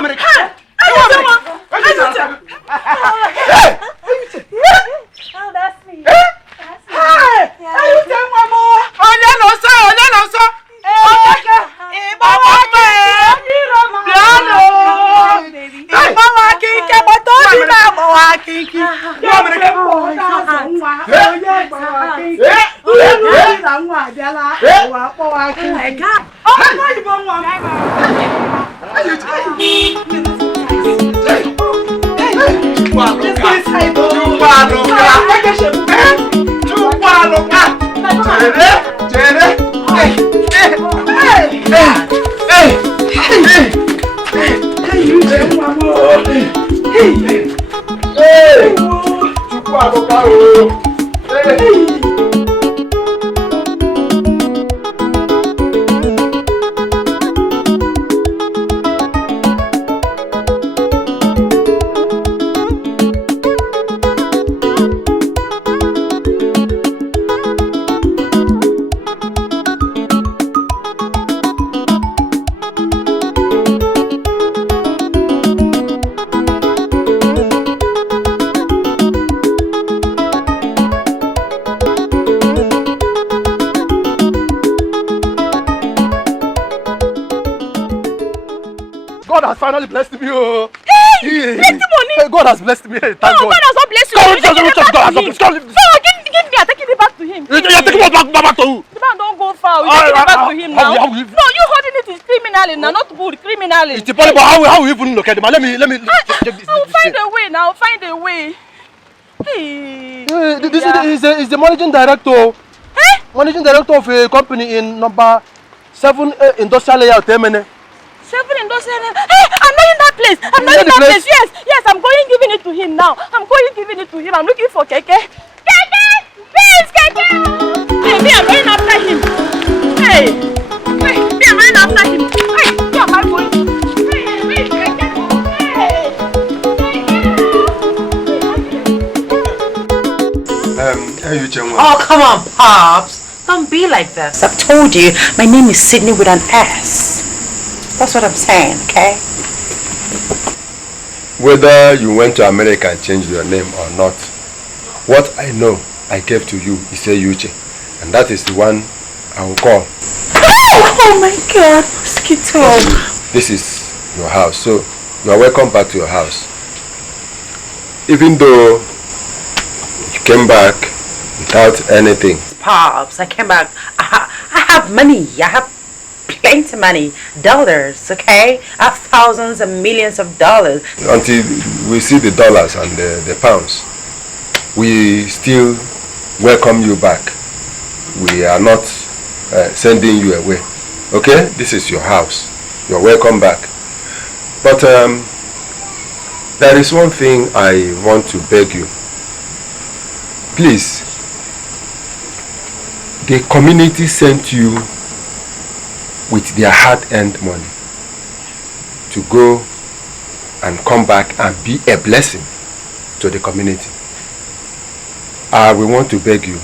America. Oh, that's me. God has finally blessed me. Oh. Hey! Plenty money! God has blessed me. Thank God. God. God has not blessed you. God Give it back to him. God. So, give me, I'm taking it back to him. You're taking it back to who? The man don't go far. You're taking it back to him now. No, you holding it is criminal now, not good, criminal. It's the point, but how we even look at him? Let me check this. I'll find a way now, find a way. Hey. This is the managing director. Eh? Managing director of a company in number 7 industrial layout. 7 industrial. Hey, I'm not in that place. I'm not in that place. Yes, I'm going giving it to him now. I'm going giving it to him. I'm looking for Keke. Keke! Please, Keke! Hey, me, I'm going after him. Hey, me, I'm going after him. Hey, where am I going? Hey, Keke. Hey. Oh, come on, Pops. Don't be like this. I've told you, my name is Sydney with an S. That's what I'm saying, okay? Whether you went to America and changed your name or not, what I know I gave to you is Alichi, and that is the one I will call. Oh my God, mosquito! This is your house, so you are welcome back to your house. Even though you came back without anything. Pops, I came back. I have money. I have plenty money, dollars, okay? I have thousands and millions of dollars. Until we see the dollars and the pounds, we still welcome you back. We are not sending you away, okay? This is your house. You're welcome back. But there is one thing I want to beg you. Please, the community sent you with their hard-earned money to go and come back and be a blessing to the community. We want to beg you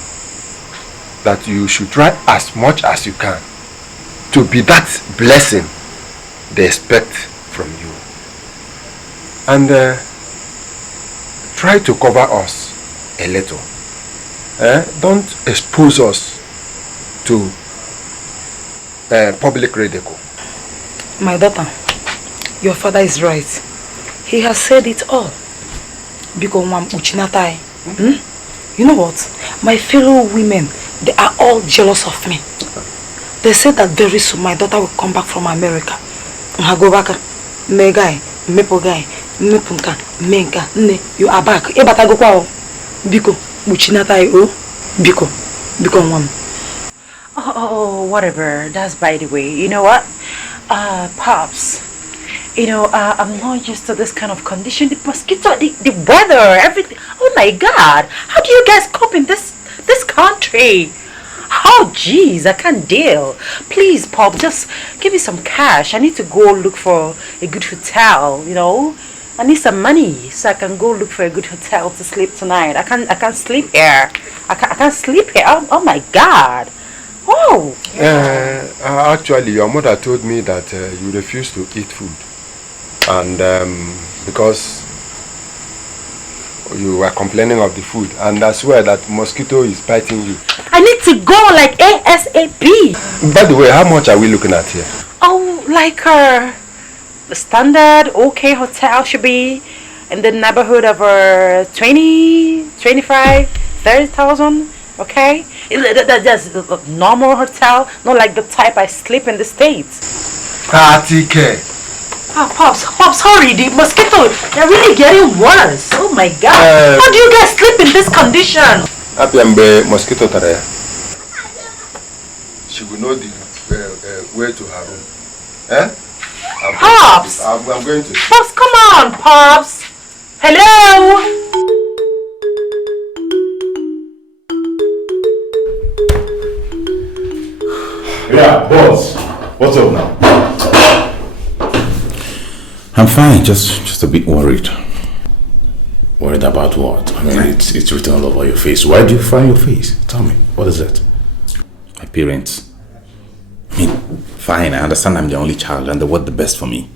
that you should try as much as you can to be that blessing they expect from you. And try to cover us a little. Don't expose us to public ridicule. My daughter, your father is right. He has said it all. Because you know what? My fellow women, they are all jealous of me. They said that very soon my daughter will come back from America. Go back, me guy, mepo guy, mepunka, menka, ne, you are back. Ebata go kwa biko, uchinatai o, biko mom. Oh, whatever. That's by the way. You know what? Pops, you know, I'm not used to this kind of condition. The mosquito, the weather, everything. Oh my God. How do you guys cope in this country? Oh, jeez, I can't deal. Please, Pop, just give me some cash. I need to go look for a good hotel, you know. I need some money so I can go look for a good hotel to sleep tonight. I can't sleep here. I can't sleep here. Oh my God. Oh. Actually, your mother told me that you refuse to eat food. And because you were complaining of the food, and I swear that mosquito is biting you. I need to go like ASAP. By the way, how much are we looking at here? Oh, like the standard OK hotel should be in the neighborhood of 20, 25, 30,000. Okay, that's a normal hotel, not like the type I sleep in the States. TK. Pops, hurry, the mosquito, they're really getting worse. Oh my God. How do you guys sleep in this condition? Mosquito tarea. She will know the way to her room. Eh? Pops! I'm going to. Pops, come on, Pops. Hello? Yeah, boss. What's up now? I'm fine, just a bit worried. Worried about what? I mean, it's written all over your face. Why do you frown your face? Tell me, what is it? My parents. I mean, fine, I understand I'm the only child and they want the best for me.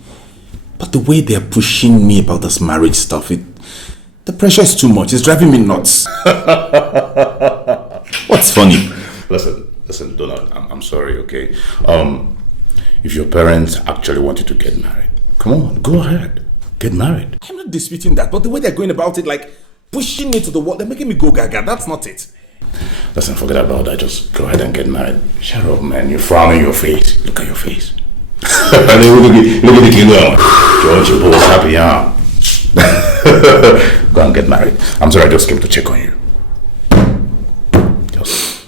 But the way they're pushing me about this marriage stuff, the pressure is too much. It's driving me nuts. What's funny? Listen, Donald, I'm sorry, okay? If your parents actually want you to get married, come on, go ahead. Get married. I'm not disputing that, but the way they're going about it, like pushing me to the wall, they're making me go gaga. That's not it. Listen, forget about that. Just go ahead and get married. Shut up, man. You're frowning your face. Look at your face. Look at the killer. You want your boss happy, huh? Go and get married. I'm sorry, I just came to check on you. Just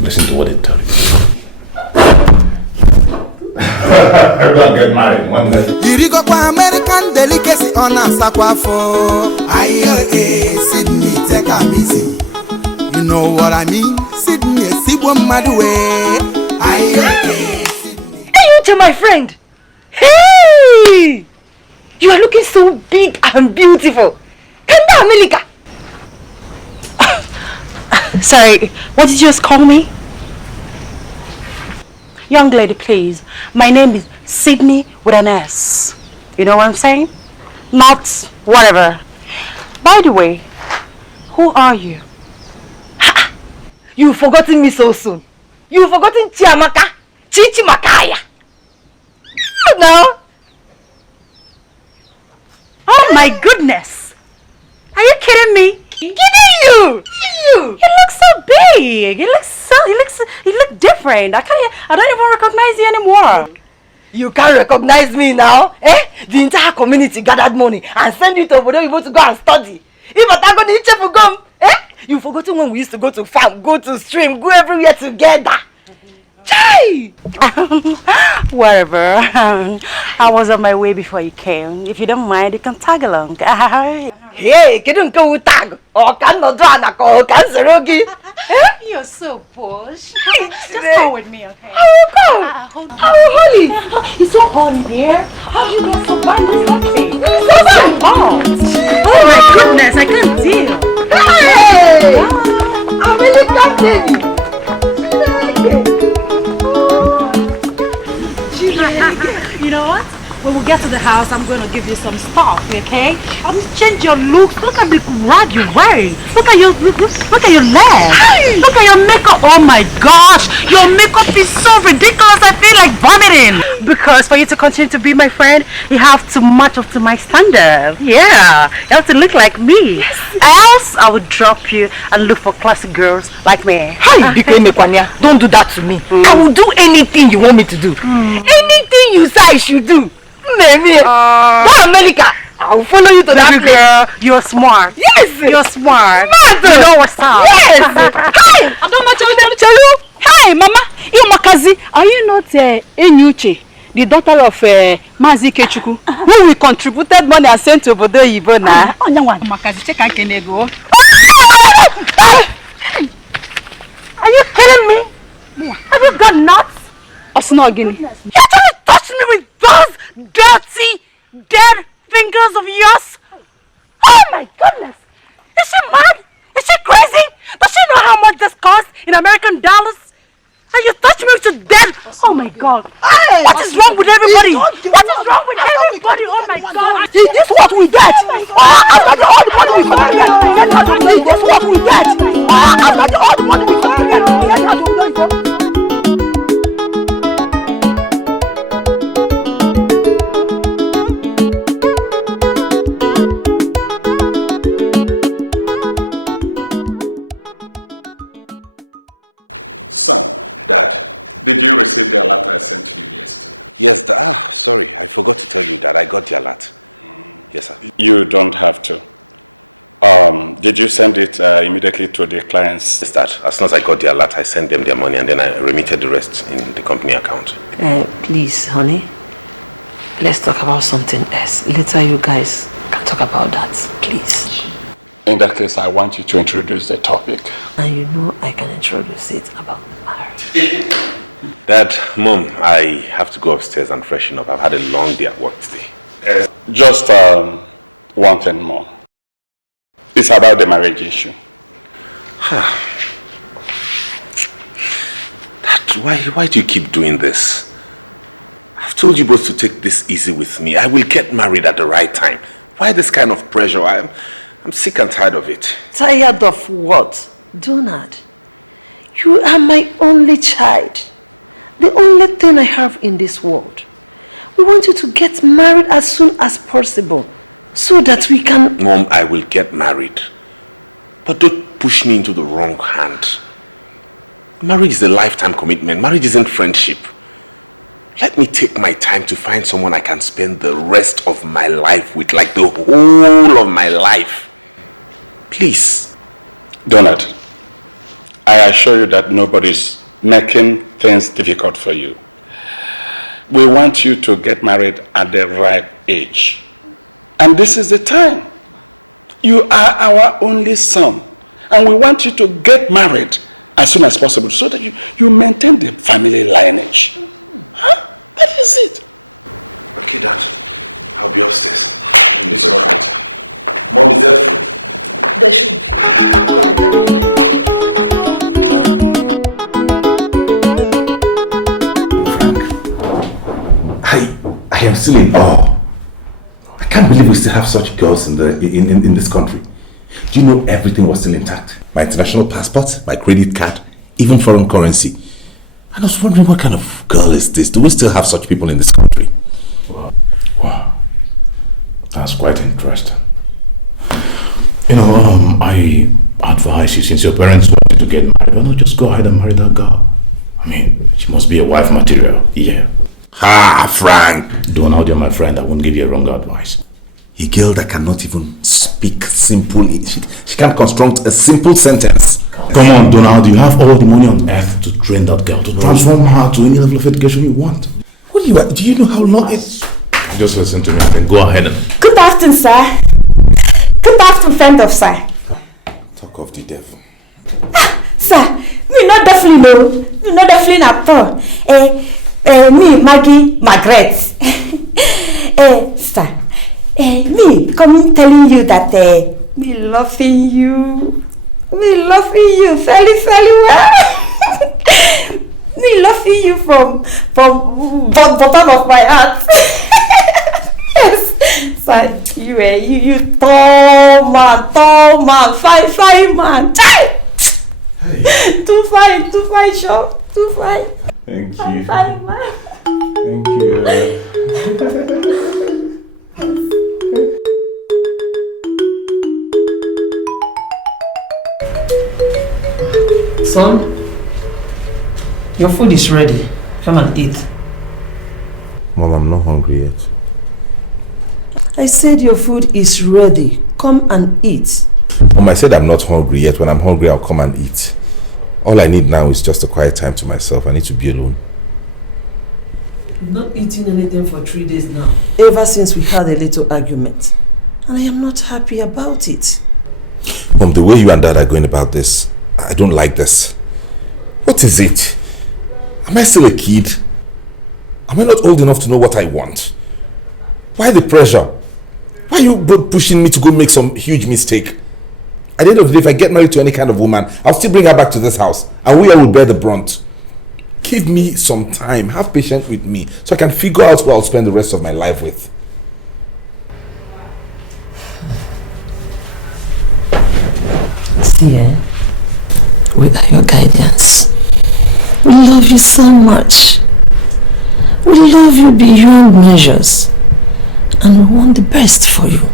listen to what they tell you. I'm gonna get married one day. You go for American delicacy on a sakwafo. Sydney, take a easy. You know what I mean? Sydney, see one mad way. Sydney. Hey, you, my friend. Hey! You are looking so big and beautiful. Kanda America. Sorry, what did you just call me? Young lady, please. My name is Sydney with an S. You know what I'm saying? Not whatever. By the way, who are you? You've forgotten me so soon. You've forgotten Chiamaka, Chichimakaya. No. Oh my goodness. Are you kidding me? Kidding you? You look so big. You look different. I don't even recognize you anymore. You can't recognize me now? The entire community gathered money and sent you to Obodo to go and study. If I go to Ichefu gum, you forgotten when we used to go to farm, go to stream, go everywhere together. Chai! Whatever. I was on my way before you came. If you don't mind, you can tag along. Hey, you go tag. Or can not do or can serogi. You're so posh. Just go with me, okay? I will go. Holy. It's so hot in here. How do you get so bad this country? It's so hot. Oh my goodness, I can't deal. Hey! I'm really captain. You know what? When we get to the house, I'm going to give you some stuff, okay? I'll change your looks. Look at the rag you're wearing. Look at your legs. Look at your makeup. Oh my gosh. Your makeup is so ridiculous. I feel like vomiting. Because for you to continue to be my friend, you have to match up to my standard. Yeah. You have to look like me. Yes. Else, I would drop you and look for classic girls like me. Hi, don't do that to me. I will do anything you want me to do. Anything you say I should do. Maybe. America. I'll follow you to that place. Girl, you're smart. Yes. You're smart. You know what's up. Yes. Hi. I don't know tell you. Hi, Mama. Makazi, are you not Enyuche, the daughter of Mazi Kechuku, who we contributed money and sent to Obodo Yibo na? Makazi, check out Kenego. Are you kidding me? Have you got nuts? Osnogini. You actually touched me with those dirty, dead fingers of yours? Oh my goodness! Is she mad? Is she crazy? Does she know how much this costs in American dollars? And you touch me to death! Oh my God! Hey, what is wrong with everybody? What is wrong with everybody? Oh my God! This is what we get! After all the money we get! This is what we get! After all the money we get! Son, Dad, did you receive the alert I sent to you yesterday? Yes, sorry, I forgot to tell you that I got the alert. Yes, sir. You don't have to. Did you send it immediately to the clients? Yes, Dad. As soon as I got the alert, I sent them their money and then I remitted the rest in the company account. Please, honey, let's talk about something else. Later you guys can talk about that, please. In that case, I want you to introduce the topic. And you know I can introduce it about marriage. Dad, Mom, I have to go upstairs and freshen up. I've had a long day at work today. Just one thing more. It's about the marriage issue. Dad, why do you keep doing this? I've told you both to take this easy with me. I will get married at the right time. Why this kind of pressure? I'm sick and tired of it. Tired of what? Donald, you are my only child. The only thing I have in this world. We want you to get married as soon as possible so that we can... Mom, I will get married. But don't push me into the wrong hand. Marriage is a lifetime commitment. Marriage isn't friendship. Let me take my time to find someone I can spend the rest of my life with, like the whole of my life. Please. Donald, I assure you that nobody's making things difficult for you. We want you to get married at the right age. And this is the time. You are our only son. And we want you to get married as soon as possible so that you maintain the family lineage. Huh? That is it. Okay, Dad. I'll be upstairs. It's all right. Mom, is there food? There should be. I'm coming. Let me find Frank, I am still in awe. I can't believe we still have such girls in this country. Do you know everything was still intact? My international passport, my credit card, even foreign currency. And I was wondering, what kind of girl is this? Do we still have such people in this country? Wow. That's quite interesting. You know, I advise you, since your parents want you to get married, why not just go ahead and marry that girl? I mean, she must be a wife material. Yeah. Ha, Frank! Donald, you're my friend. I won't give you a wrong advice. A girl that cannot even speak simple, she can't construct a simple sentence. Come on, Donald, you have all the money on earth to train that girl, to transform her to any level of education you want. Do you know how long it's... Just listen to me and then go ahead and... Good afternoon, sir. Good afternoon, friend of sir. Talk of the devil. Sir, me not definitely no. Me not definitely at all. Me, Maggie, Margaret. Sir. Me coming telling you that me loving you very, very well. Me loving you from bottom of my heart. Yes, sir, you tall man, fine man. Hey. Too fine, sure, too fine. Thank you. Fine man. Thank you. Son, your food is ready. Come and eat. Mom, I'm not hungry yet. I said your food is ready. Come and eat. Mom, I said I'm not hungry yet. When I'm hungry, I'll come and eat. All I need now is just a quiet time to myself. I need to be alone. You've not eaten anything for 3 days now. Ever since we had a little argument. And I am not happy about it. Mom, the way you and Dad are going about this, I don't like this. What is it? Am I still a kid? Am I not old enough to know what I want? Why the pressure? Why are you both pushing me to go make some huge mistake? At the end of the day, if I get married to any kind of woman, I'll still bring her back to this house. And we all will bear the brunt. Give me some time. Have patience with me so I can figure out who I'll spend the rest of my life with. See, without your guidance, we love you so much. We love you beyond measures. And we want the best for you.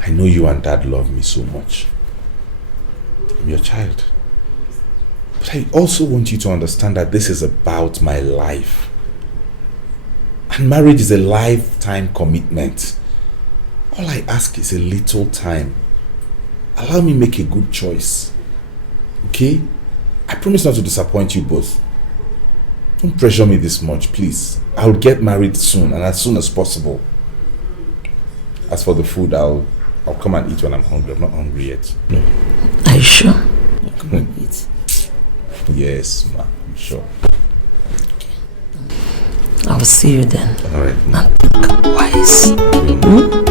I know you and Dad love me so much. I'm your child. But I also want you to understand that this is about my life. And marriage is a lifetime commitment. All I ask is a little time. Allow me make a good choice. Okay? I promise not to disappoint you both. Don't pressure me this much, please. I'll get married soon, and as soon as possible. As for the food, I'll come and eat when I'm hungry. I'm not hungry yet. Are you sure? You'll come and eat. Yes, ma. I'm sure. Okay. I'll see you then. Alright. And think wise. Alright.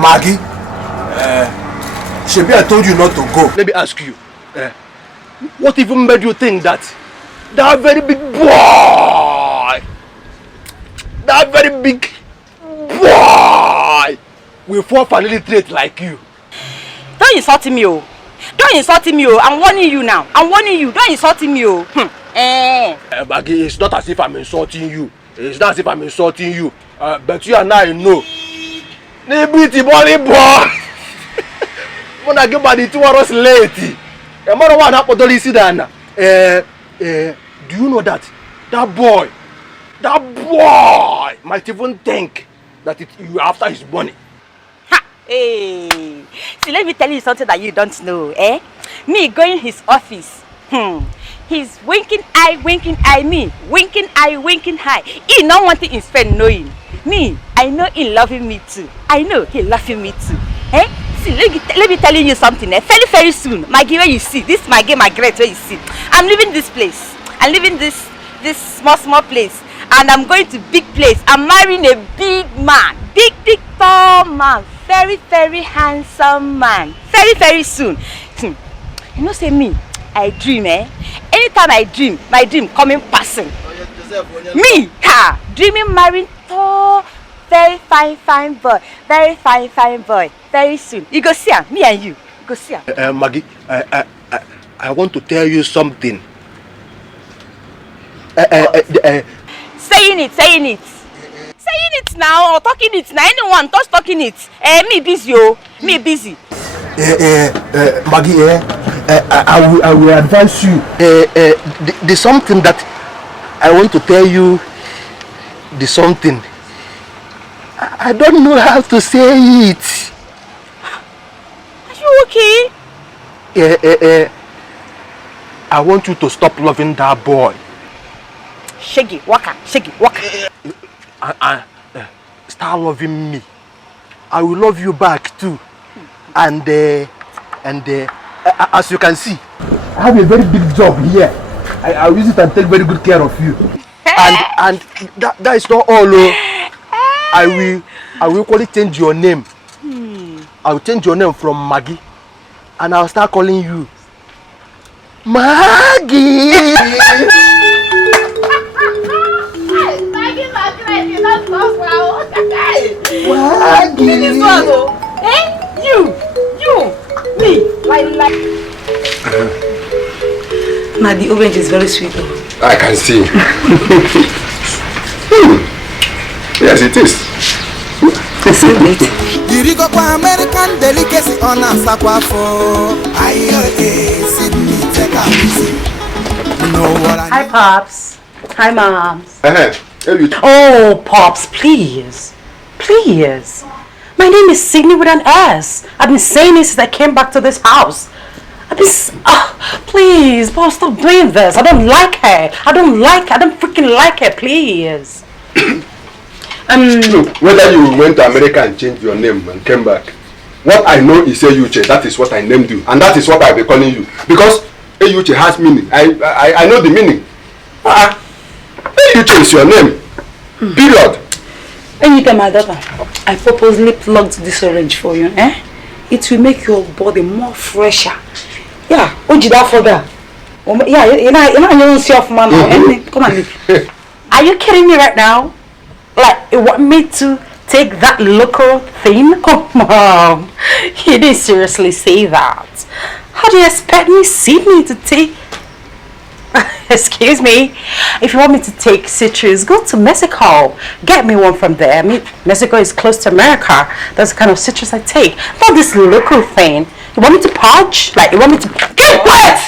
Maggie, Shebi, I told you not to go. Let me ask you, what even made you think that very big boy, will fall for a little trait like you? Don't insult me, oh. Don't insult me, oh. I'm warning you now. I'm warning you. Don't insult me, oh. Maggie, it's not as if I'm insulting you. It's not as if I'm insulting you. But you and I know. Nibiti body boy. When I get by the 2 hours late. A matter what happened to Lisi Dana. Do you know that boy might even think that you are after his money? Ha! Hey. See, let me tell you something that you don't know, Me going his office. He's winking eye, me. Winking eye. He not wanting his friend knowing. Me, I know he loving me too. I know he loving me too. See, let me tell you something. Very, very soon, Maggie, where you see, this Maggie, Margaret, where you see, I'm leaving this place. I'm leaving this small place. And I'm going to big place. I'm marrying a big man. Big, tall man. Very, very handsome man. Very, very soon. You know, say me, I dream, Anytime I dream, my dream coming passing. Me, dreaming marrying tall, very fine boy. Very fine boy. Very soon. You go see her, me and you. Go see her. Maggie, I want to tell you something. Saying it now or talking it now. Anyone just talking it. Me busy, oh. Me busy. Maggie, I will advise you. There's something that I want to tell you. There's something. I don't know how to say it. Are you okay? I want you to stop loving that boy. Shaggy, waka. Start loving me. I will love you back too. And as you can see, I have a very big job here. I will use it and take very good care of you. And that is not all. I will equally change your name. I will change your name from Maggie, and I'll start calling you Maggie. You, me, like. Now the orange is very sweet. I can see. Yes, it is. Dirigo kwa American delicacy on a sakwa for Sydney take a easy. You know what I mean? Hi, Pops. Hi, Moms. Hey, Oh, Pops, please. My name is Sydney with an S. I've been saying it since I came back to this house. Please, boss, stop doing this. I don't like her. I don't freaking like her, please. Look, whether you went to America and changed your name and came back, what I know is Ayuche. That is what I named you, and that is what I'll be calling you. Because Ayuche has meaning. I know the meaning. Ayuche is your name. Period. Ayuche, my daughter, I purposely plugged this orange for you. It will make your body more fresher. Yeah, further. Yeah, you're not yourself, man. Come on. Are you kidding me right now? Like, you want me to take that local thing? Oh, Mom, you didn't seriously say that. How do you expect me, Sydney, to take... Excuse me. If you want me to take citrus, go to Mexico. Get me one from there. I mean, Mexico is close to America. That's the kind of citrus I take. Not this local thing. You want me to pouch? Like, you want me to... Get quiet!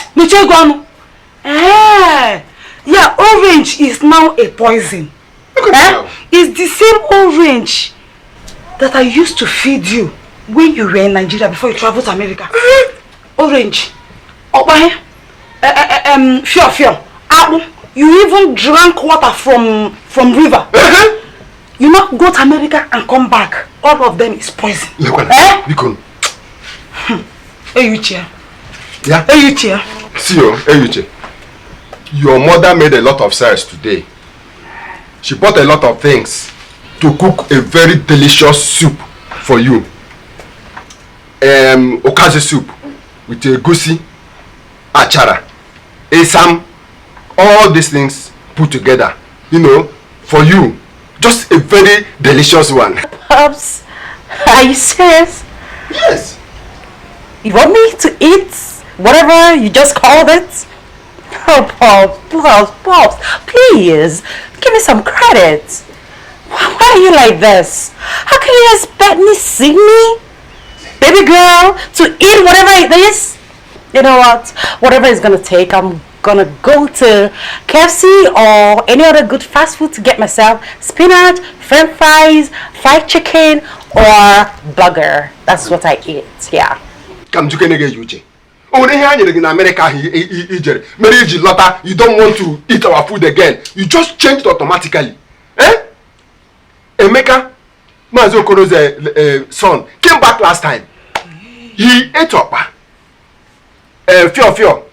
Yeah, orange is now a poison. It's the same orange that I used to feed you when you were in Nigeria before you traveled to America. Orange. Fear. You even drank water from river. You not go to America and come back. All of them is poison. Ayuche. Yeah? Ayuche. See you, Ayuche. Your mother made a lot of sense today. She bought a lot of things to cook a very delicious soup for you. Okazi soup with egusi, achara, esam, all these things put together, you know, for you. Just a very delicious one. Pops, are you serious? Yes. You want me to eat whatever you just called it? Oh, Pops, please, give me some credit. Why are you like this? How can you expect me, Sydney, baby girl, to eat whatever it is? You know what? Whatever it's gonna take, I'm gonna go to KFC or any other good fast food to get myself spinach, french fries, fried chicken, or burger. That's what I eat, yeah. Come to Kenege. Oh, in America, you don't want to eat our food again. You just changed automatically. Emeka, Mazokoro's son, came back last time. He ate up. Fio.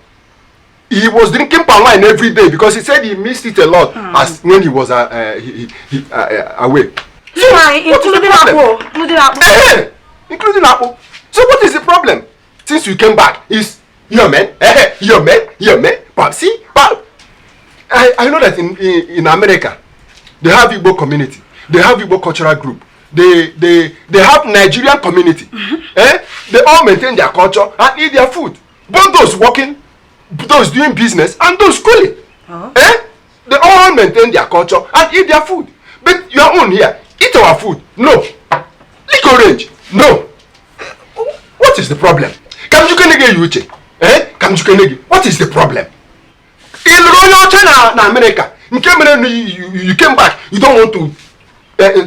He was drinking palm wine every day because he said he missed it a lot as when he was away. Including Apple. So what is the problem? Since you came back, is your man, Popsy, Pop. I know that in America, they have Igbo community, they have Igbo cultural group, they have Nigerian community. They all maintain their culture and eat their food. Both those working, those doing business, and those schooling. They all maintain their culture and eat their food. But your own here, eat our food. No. Lick orange. No. What is the problem? What is the problem? In China, America, you came back. You don't want to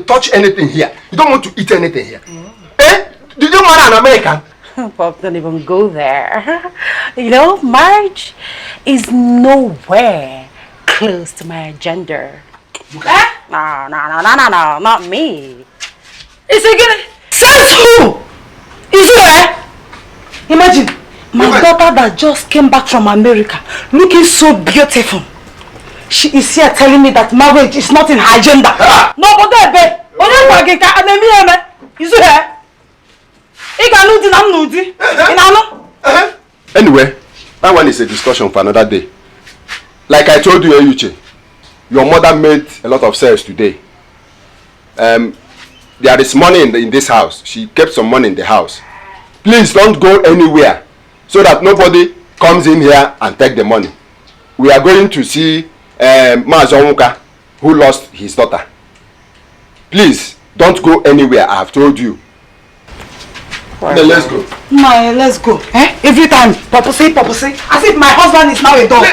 touch anything here. You don't want to eat anything here. Did you marry an American? Pop, don't even go there. You know, marriage is nowhere close to my agenda. No, not me. It's again. Says who? Is who? Imagine, my daughter that just came back from America, looking so beautiful. She is here telling me that marriage is not in her agenda. No, but babe. Is Anyway, that one is a discussion for another day. Like I told you, Ayuche, your mother made a lot of sales today. There is money in this house. She kept some money in the house. Please don't go anywhere so that nobody comes in here and take the money. We are going to see Mazonka, who lost his daughter. Please don't go anywhere. I have told you. Then let's go. Let's go. Every time, Papa say, as if my husband is now a dog.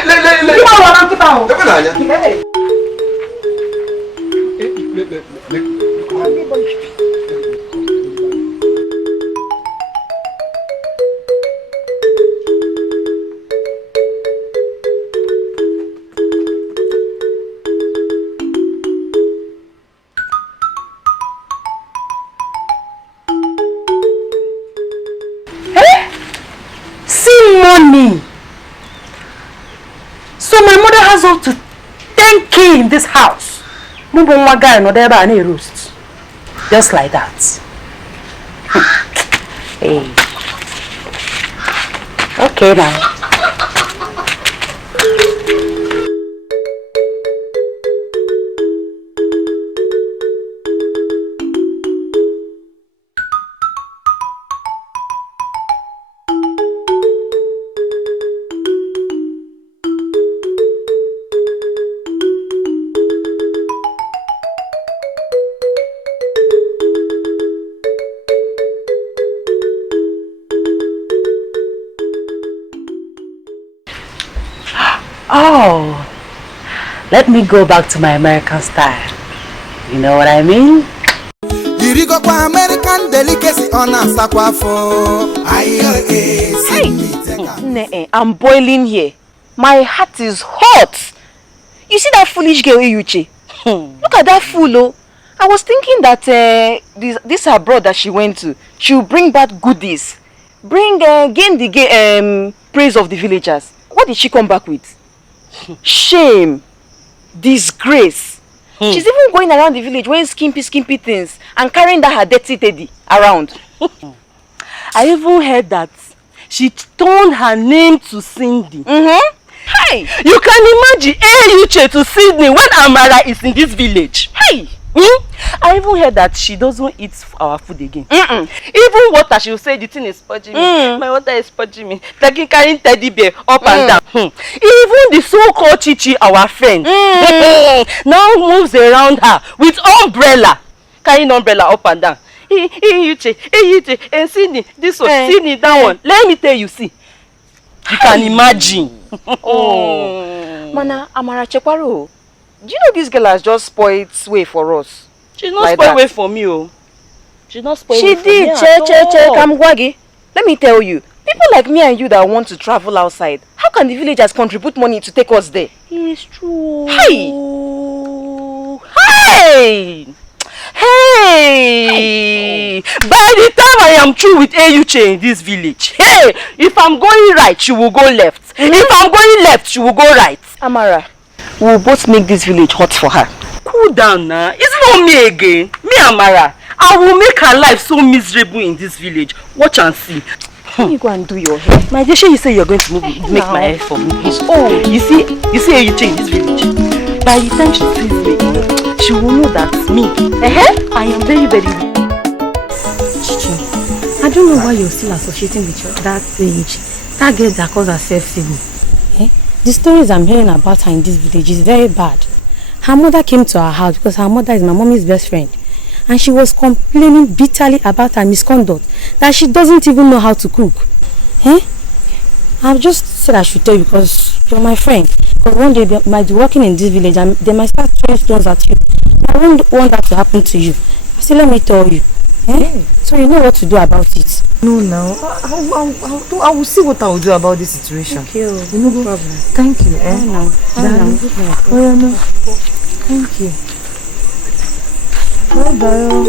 So my mother has up to 10K in this house. No one guy no there any roast. Just like that. Hey. Okay now. Oh, let me go back to my American style. You know what I mean? American delicacy on a sakwafo. I'm boiling here. My heart is hot. You see that foolish girl Alichi? Look at that fool, oh. I was thinking that this abroad that she went to, she will bring back goodies. Gain the praise of the villagers. What did she come back with? Shame, disgrace. She's even going around the village wearing skimpy things and carrying that her dirty teddy around. I even heard that she turned her name to Cindy. Hey! You can imagine Alichi to Sydney when Amara is in this village. Hey! I even heard that she doesn't eat our food again. Even water, she will say the thing is purging me. My water is purging me. Like carrying teddy bear up and down. Even the so-called Chichi, our friend, now moves around her with umbrella, carrying umbrella up and down. Alichi, and Sydney, this one, Sydney, that one. Let me tell you, see, you can imagine. Mana Amara Chekwaro. Do you know this girl has just spoiled way for us? She's not spoiled way for me, oh. She's not spoiled way for me. She did. Che, Kamgwagi. Let me tell you, people like me and you that want to travel outside, how can the villagers contribute money to take us there? It's true. Hey! Hey! Hey! By the time I am through with Alichi in this village, hey! If I'm going right, she will go left. If I'm going left, she will go right. Amara, we will both make this village hot for her. Cool down now. It's not me again. Me, Amara. I will make her life so miserable in this village. Watch and see. You go and do your hair. My dear, you say you're going to make my hair for me. Oh, you see Alichi in this village. By the time she sees me, she will know that me. I am very, very weak. Chichi, I don't know why you're still associating with that Alichi. That girl that calls herself Sibu. The stories I'm hearing about her in this village is very bad. Her mother came to our house because her mother is my mommy's best friend. And she was complaining bitterly about her misconduct, that she doesn't even know how to cook. I've just said I should tell you because you're my friend. Because one day they might be working in this village and they might start throwing stones at you. I won't want that to happen to you. I said, let me tell you. So you know what to do about it. No, I will see what I will do about this situation. Thank you. You know, go. Thank you, Darling. Oh, yeah, no. Thank you. Bye-bye.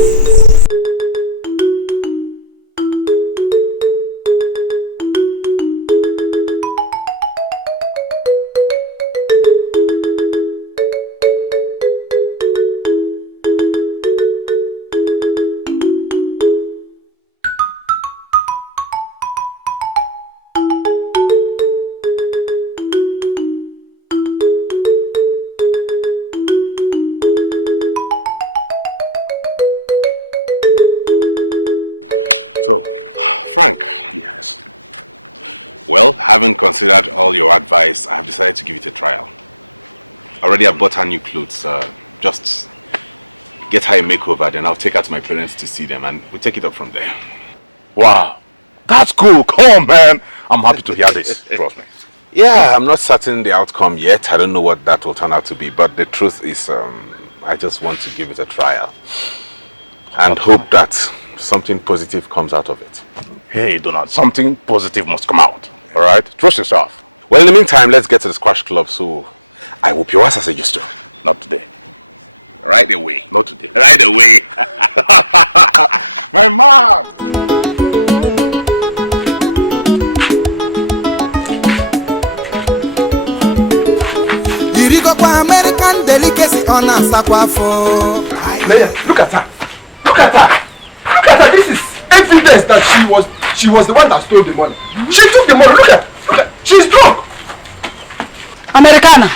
So, Frank. Yes. Well, having considered all your advice, I have decided to give it a trial. Already I've bought her new clothes. Just get her a makeover, then I'll take her to my parents to see them and we'll take it up from there. Wow. That's cool. Come on, man. I'm happy to hear this. Trust me. Yeah, I'm not certain the outcome yet. I don't know what that will turn out to be. But the truth is, I just want to give it a trial. And hope that something positive comes out of it. Hey, Donald, something positive must come out. All right? Trust yourself. Well, in the meantime, let's get to the squash club so I whoop your ass as I used to. Not today. Right away. Not today. Right away. My man! Irigo kwa American delicacy on a sakwafo. Look at her. Look at her. Look at her. This is evidence that she was the one that stole the money. She took the money. Look at. She's drunk. Americana,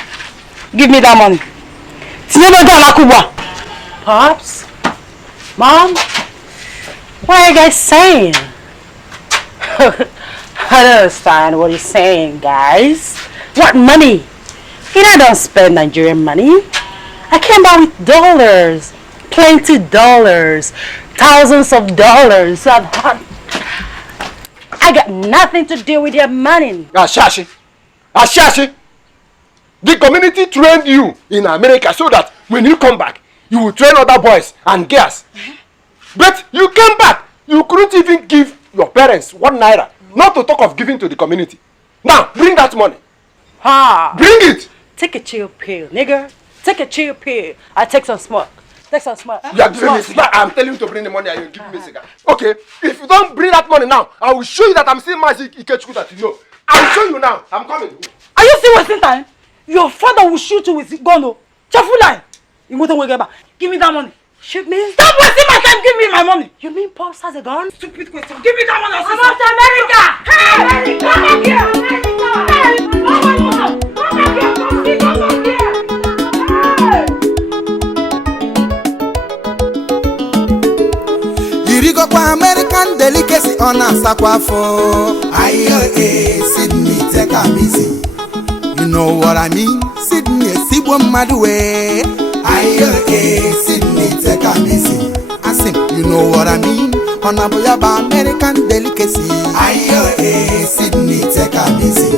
give me that money. Pops? Mom? What are you guys saying? I don't understand what you're saying, guys. What money? I don't spend Nigerian money. I came back with dollars. Plenty dollars. Thousands of dollars. I got nothing to do with your money. Ashashi. The community trained you in America so that when you come back, you will train other boys and girls. But you came back. You couldn't even give your parents 1 naira. Not to talk of giving to the community. Now, bring that money. Bring it. Take a chill pill, nigga. Take a chill pill. I take some smoke. Take some smoke. You are giving me cigar. I'm telling you to bring the money and you give me a cigar. Okay, if you don't bring that money now, I will show you that I'm still Mazi Ikechukwu that you know. I will show you now. I'm coming. Are you still wasting time? Your father will shoot you with gun. Cheerful line. You want to get back. Give me that money. Shoot me? Stop wasting my time. Give me my money. You mean Pops has a gun? Stupid question. Give me that money. I'm out to America. Hey, America. Come back here. Hey, come back here. Come back here. Irigo kwa American delicacy on a sakwafo. Aye, Sydney, take a easy. You know what I mean? Sydney, Sibo Madwe. Aye, Sydney, take a easy. I say, you know what I mean? On a boyaba American delicacy. Aye, Sydney, take a easy.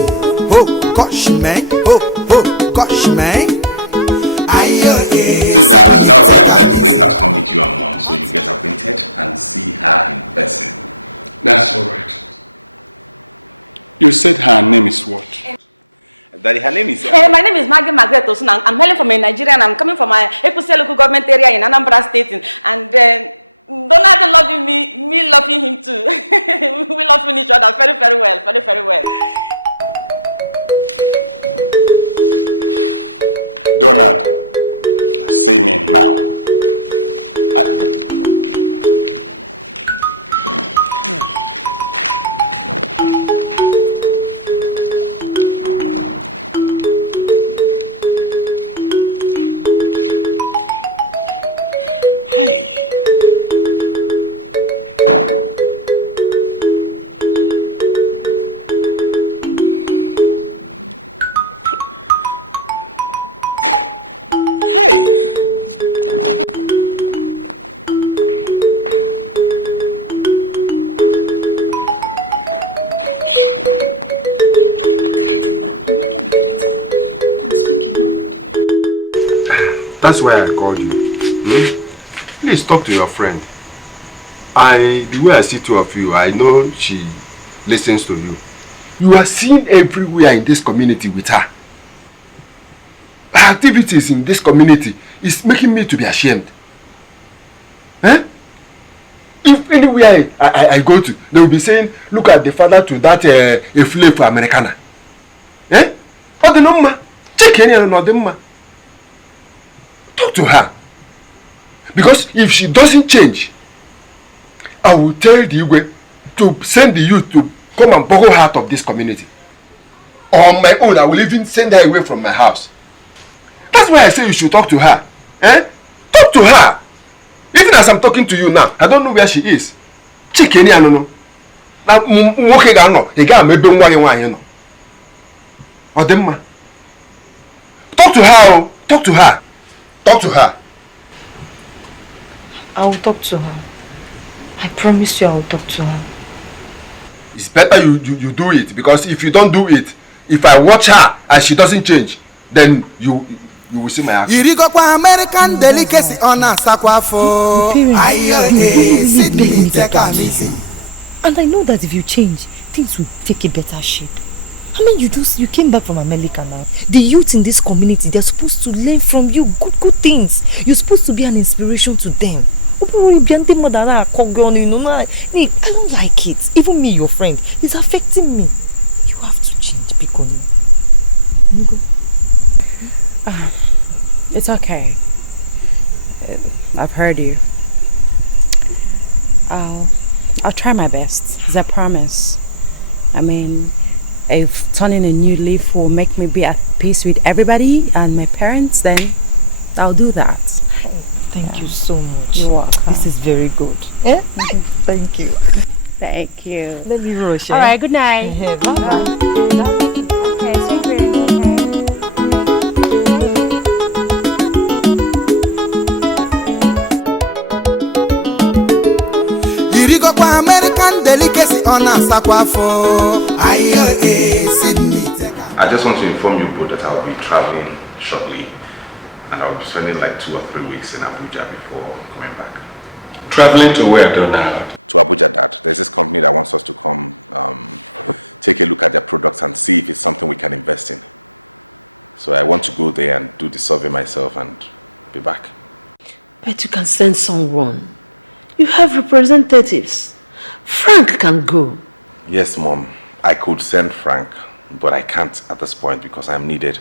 Oh, gosh, man. Oh, gosh, man. So that's why I decided to bring her to come meet you and Mom, so you get acquainted and see her in person. That's all right. You said her name is what? Daddy, her name is... my name is Maggie Margaret Osun. I'm hailing from Nigeria and I'm coming from my Ekusia local government area in Anambra State. And Donald loving me loving him too. We love each other very, very well. Very, very well. Donald, say me now. That's why I called you. Please talk to your friend. The way I see two of you, I know she listens to you. You are seen everywhere in this community with her. Her activities in this community is making me to be ashamed. If anywhere I go to, they will be saying, look at the father to that a flake for Americana. Or the number. Check any other. Talk to her. Because if she doesn't change, I will tell the Igwe to send the youth to come and borrow her out of this community. On my own, I will even send her away from my house. That's why I say you should talk to her. Talk to her. Even as I'm talking to you now, I don't know where she is. Chikeni anono. Na nwoke ga no, e ga mebe nwa ye nwanyi no. Odemma. Talk to her. Talk to her. Talk to her. I will talk to her. I promise you I will talk to her. It's better you do it, because if you don't do it, if I watch her and she doesn't change, then you will see my action. Irigo kwa American delicacy on a sakwafo. Aye, Sydney, take a missing. And I know that if you change, things will take a better shape. I mean, you came back from America now. The youth in this community, they're supposed to learn from you good things. You're supposed to be an inspiration to them. I don't like it. Even me, your friend, it's affecting me. You have to change, Bikoni. It's okay. I've heard you. I'll try my best. It's a promise. I mean, if turning a new leaf will make me be at peace with everybody and my parents, then I'll do that. Hey, thank you so much. You're welcome. This is very good. Yeah? Thank you. Thank you. Let me rush. All right, good night. Yeah, bye. Okay, sweet dreams, okay? Irigokwa American delicacy on a sakwafo. Sydney Teka. I just want to inform you both that I'll be traveling shortly, and I'll be spending like 2 or 3 weeks in Abuja before coming back. Traveling to where, Donald? To Abuja, Dad. There's this company that wants us to come take a look at their products and see if it's something we can invest in. So I want to go there and do the survey myself and be back. But you can send someone. You have representatives. Frank can go. Yes, Mom. I could send Frank, but I can't at this point because I'm needed.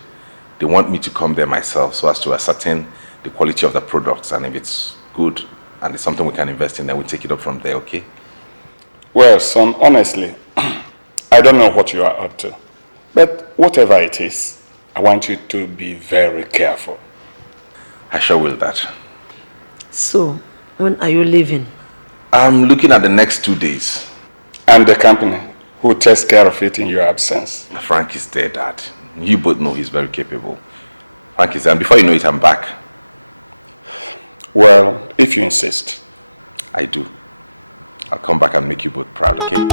They want me to come there myself so as to ascertain the quality of the products, and if it's good and it's something we can invest in, then we take it up from there, okay? Well, son, honestly, I don't know what you are up to. But whatever it is, I want you to be very careful. I sure will, Dad. So, when are you leaving? I'm looking at the next 2 days. And the company who takes care of it in your absence? Frank is there, Dad. You both know he's very capable. Frank is there, and before you know it, I'm back. Well, if you insist. I do. I'll come back and make you both proud, okay?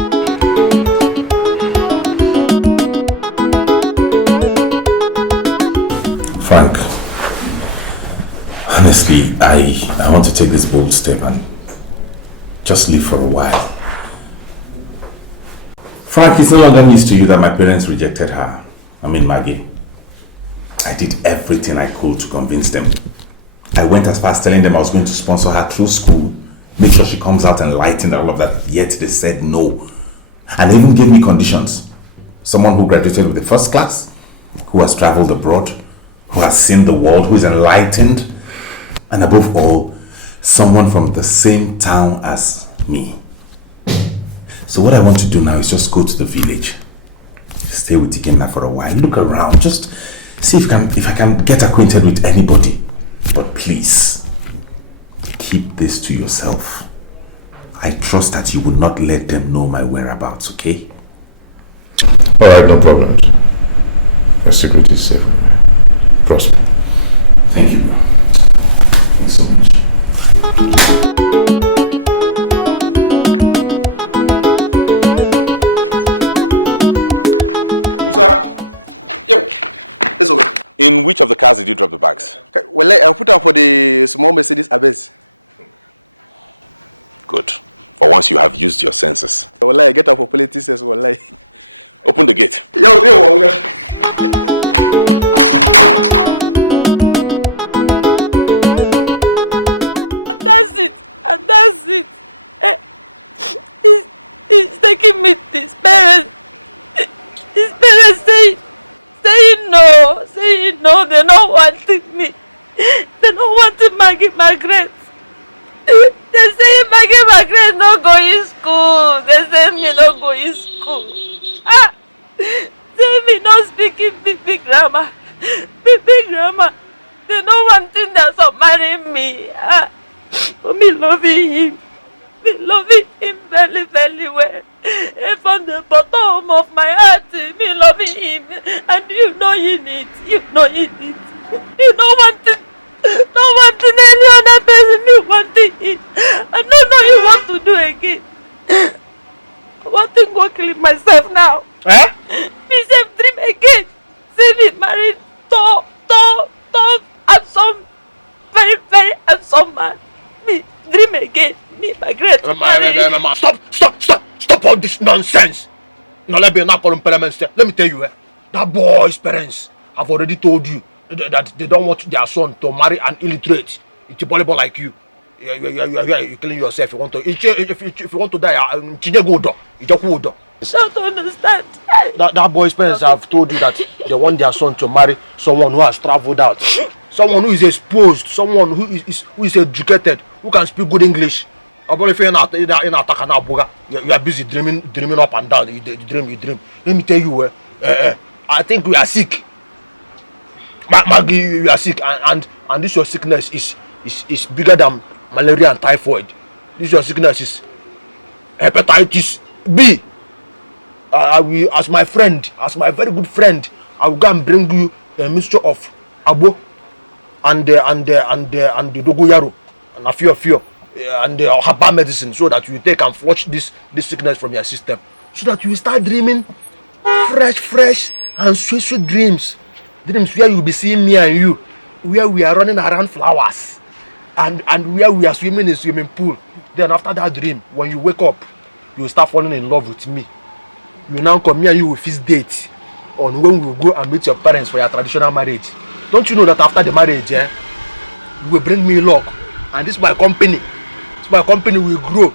Frank, honestly, I want to take this bold step and just live for a while. Frank, it's no longer news to you that my parents rejected her. I mean, Maggie. I did everything I could to convince them. I went as far as telling them I was going to sponsor her through school, make sure she comes out enlightened and all of that, yet they said no. And they even gave me conditions. Someone who graduated with the first class, who has traveled abroad, who has seen the world, who is enlightened, and above all, someone from the same town as me. So what I want to do now is just go to the village, stay with Ikenna for a while, look around, just see if I can get acquainted with anybody. But please, keep this to yourself. I trust that you will not let them know my whereabouts, okay? Alright, no problem. Your secret is safe. Trust me. Thank you, bro. Thanks so much. Musa? Yo, it's okay. In which of the cars did you drop the bags? Okay, well, I put up for the small Mercedes Abenz. Good. For once you have used your senses. Well, I get up for politics as well. Open the gate. Yo. And that's it. He's taking me to his parents. His parents saying no, they're not wanting me. They're not wanting Margaret. They're saying Margaret not going school. They're saying me not going school. Say me not speaking big grammar. Big grammar. They're not wanting them to marry me. But me loving him. Me loving him very, very well. And from the bottom of my heart, me loving him. And you know in it. You don't want any other person, you wanting it. I don't know you want to do again. I want to go kill myself now. Me save dream again. Say me married tall, handsome, very, very handsome man. Me dream again. Me Margaret. Stop all this nonsense. No, let me not call him parents. Let me tell you, that boy's parents have already told you that they don't want their son to marry an illiterate. It's a volleyball like you. You're killing yourself. If you want to die, you just go. don't understand. That boy's parents have told you that they want their son to marry someone who has traveled out, someone who is exposed, someone who is educated, who can speak good English. About if you're in Ataka, you are busy dreaming up and down. You dream. Let me tell you, I think we are sick. Maggie, you are sick, and this your sickness is bigger than malaria and typhoid. This your sickness is hepatitis B. I will, as my friend, as my very good friend, I will go and bring you a mixture of abo and the dogoyaro and a few and the herbal medicine, so that you take and flush this sickness from your system, so that you start dreaming fresh and sweet dreams where you will be seeing me and you, where we are running around flowers and where we are swimming in a swimming pool. Then after that dream, when you wake up, you will start falling in love with me. You now come here, you will fix date on when we will go and meet your parents for your traditional marriage. Don't you know that after the marriage, you will bring me luck, and this my company. My company will grow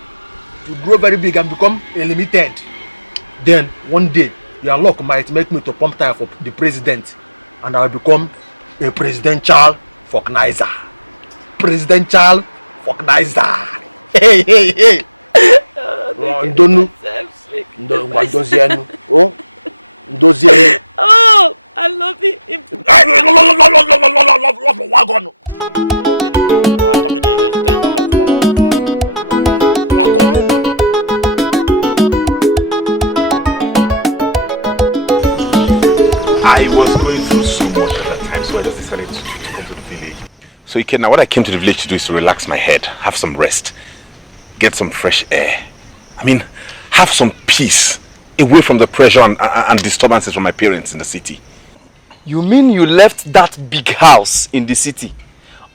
very big and become unlimited. Then one day your luck might make me to pump tire for the president, and I will become a presidential organizer. Hey. Don't Oh, I love it. I was going through so much at that time, so I just decided to come to the village. So now what I came to the village to do is to relax my head, have some rest, get some fresh air. I mean, have some peace away from the pressure and disturbances from my parents in the city. You mean you left that big house in the city?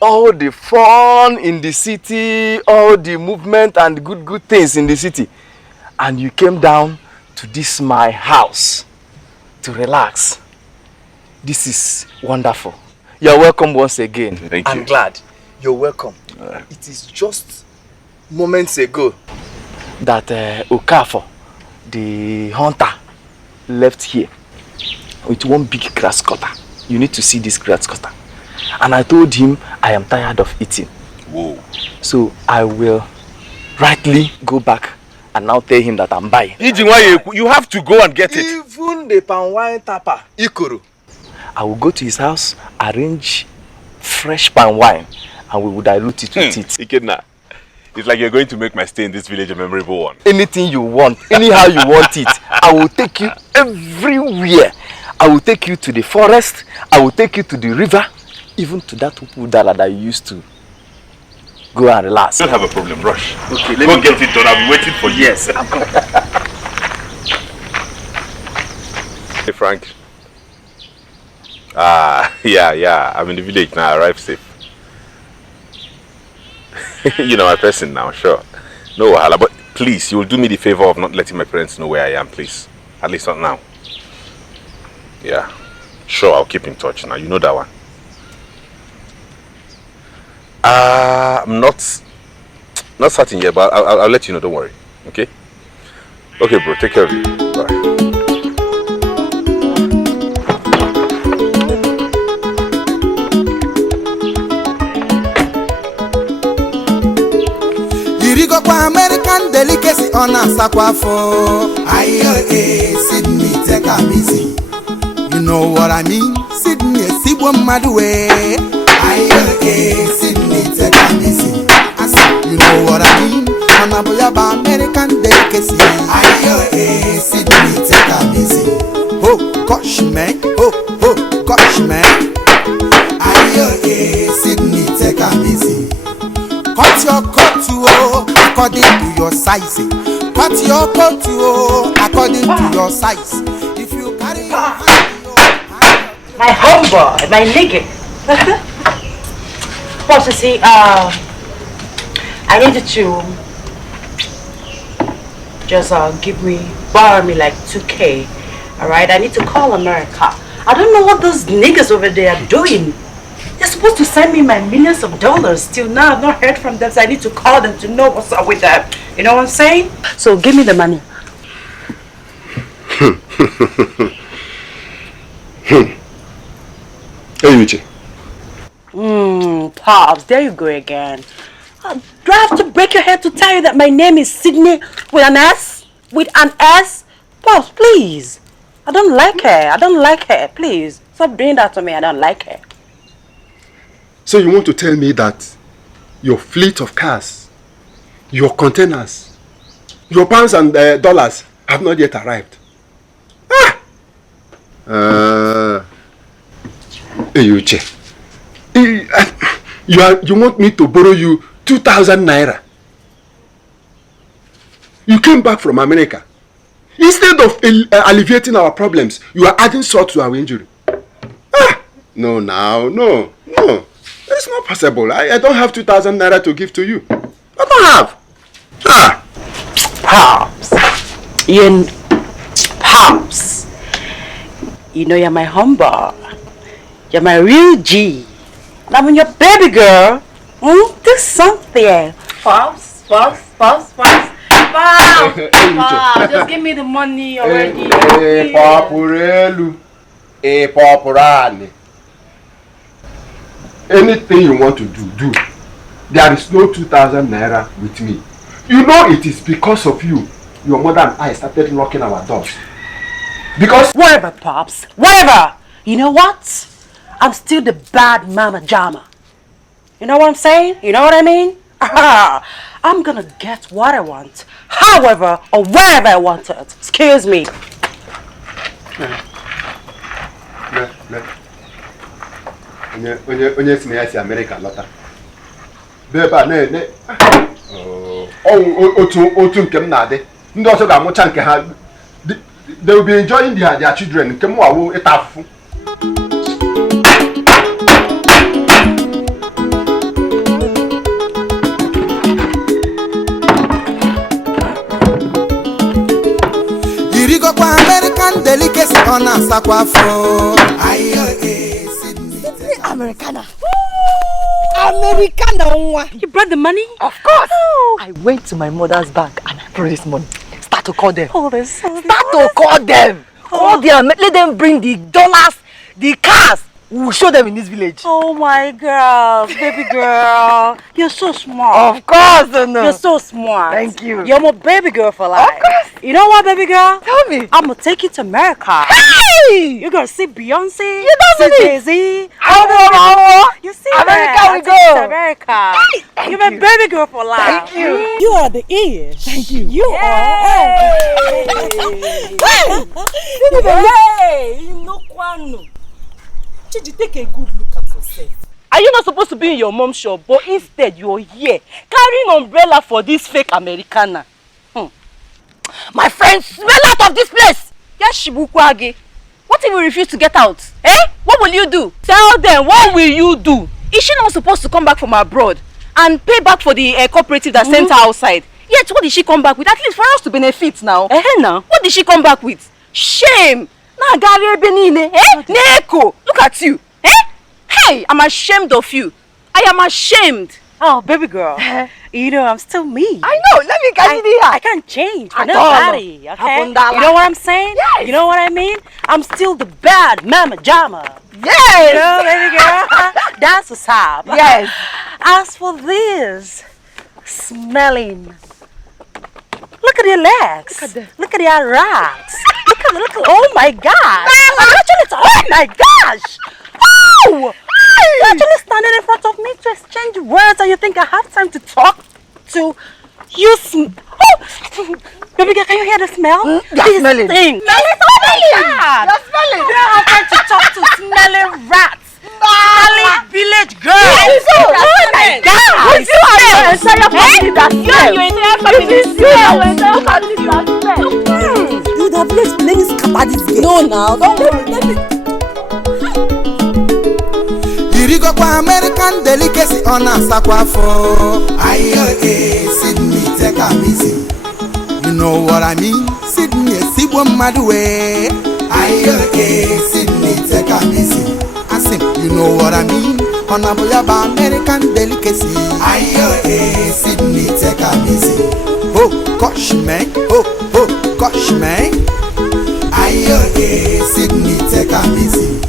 All the fun in the city, all the movement and good things in the city, and you came down to this my house to relax. This is wonderful. You're welcome once again. Thank you. I'm glad. You're welcome. It is just moments ago that Okafor, the hunter, left here with one big grass cutter. You need to see this grass cutter. And I told him I am tired of eating. Whoa. So I will rightly go back and now tell him that I'm buying. You have to go and get it. Even the palm wine tapper, Ikoro. I will go to his house, arrange fresh palm wine, and we will dilute it with it. Ikedna, it's like you're going to make my stay in this village a memorable one. Anything you want, anyhow you want it, I will take you everywhere. I will take you to the forest, I will take you to the river, even to that Upudala that you used to go and relax. Don't have a problem, rush. Okay, let me get it done. I'll be waiting for you. Yes, I'm coming. Hey Frank. Yeah, I'm in the village now. I arrived safe. You know my person now, sure. No wahala, but please, you will do me the favor of not letting my parents know where I am, please. At least not now. Yeah, sure, I'll keep in touch now. You know that one. I'm not certain yet, but I'll let you know. Don't worry. Okay? Okay, bro. Take care of you. Bye. American delicacy on a sakwafo. Aye, Sydney, take a easy. You know what I mean? Sydney, see one mad way. Aye, Sydney, take a easy. You know what I mean? On a boy American delicacy. Aye, Sydney, take a easy. Oh, gosh, man. Oh, gosh, man. Aye, Sydney, take a easy. Cut your coat according to your size. Cut your coat according to your size. If you carry your hand, my homeboy, my nigga. Boss, you see, I needed to just borrow me like 2K. Alright, I need to call America. I don't know what those niggas over there are doing. They're supposed to send me my millions of dollars. Till now, I've not heard from them, so I need to call them to know what's up with them. You know what I'm saying? So give me the money. Alichi. Pops, there you go again. Do I have to break your head to tell you that my name is Sydney with an S? With an S? Pops, please. I don't like her. I don't like her. Please. Stop doing that to me. I don't like her. So you want to tell me that your fleet of cars, your containers, your pounds and dollars have not yet arrived? Alichi. You want me to borrow you 2,000 naira? You came back from America. Instead of alleviating our problems, you are adding salt to our injury. No. It's not possible. I don't have 2,000 naira to give to you. I don't have. Pops. Pops. You know you're my humble. You're my real G. And I'm your baby girl. Do something. Pops. Pops. Just give me the money already. Paporelu. Paporani. Anything you want to do. There is no 2,000 naira with me. You know it is because of you. Your mother and I started locking our doors. Because... Whatever, Pops. Whatever. You know what? I'm still the bad mama jama. You know what I'm saying? You know what I mean? I'm gonna get what I want. However or wherever I want it. Excuse me. Onye si na ya si America lọta. Beba ne. Otu nke m na-adị. Ndị ọzọ ga-amụcha nke ha. They will be enjoying their children. Nke m wawo ịta afụfụ. Irigo kwa American delicacy on a sakwafo. Sydney Americana. You brought the money? Of course. I went to my mother's bank and I brought this money. Start to call them. Start to call them. Call them. Let them bring the dollars, the cars. We'll show them in this village. Oh my girl, baby girl. You're so smart. Of course, no. You're so smart. Thank you. You're my baby girl for life. Of course. You know what, baby girl? Tell me. I'm gonna take you to America. Hey! You're gonna see Beyonce. You don't see see Jay-Z. You see America we go. To America. Hey, You're my baby girl for life. Thank you. You are the ears. Thank you. You are. Hey! You know Kwano. Chizzy, take a good look at yourself. Are you not supposed to be in your mom's shop, but instead you're here carrying umbrella for this fake Americana? My friend, smell out of this place! Yes, Shibukwage. What if you refuse to get out? Eh? What will you do? Tell them, what will you do? Is she not supposed to come back from abroad and pay back for the cooperative that sent her outside? Yet, what did she come back with? At least for us to benefit now. Now. What did she come back with? Shame! Neko! Look at you! Eh? Hey! I'm ashamed of you. I am ashamed. Oh, baby girl. You know, I'm still me. I know. Let me get you here. I can't change for nobody, okay? You know what I'm saying? Yes. You know what I mean? I'm still the bad mama jama. Yes! You know, baby girl? That's what's up. Yes. As for this, smelling. Look at your legs. Look at your rocks. Look, oh my gosh. Oh my gosh. Oh! You're actually standing in front of me to exchange words and you think I have time to talk to you? Oh! Baby girl, can you hear the smell? You're smelling. Thing. Oh my God. You're smelling. You don't have time to talk to smelling rats. Smelling village girls. Yes, Oh my God. Would you have your entire family that smell? Your entire family smell. You the place many scatter this girl. No, now, don't worry. Irigo kwa American delicacy on a sakwafo. Sydney take a easy. You know what I mean? Sydney, Sibwa Madwe. Sydney take a easy. I say, you know what I mean? On a boyaba American delicacy. Sydney take a easy. Oh, gosh, man. Oh, gosh, man. Aye, Sydney, take a easy.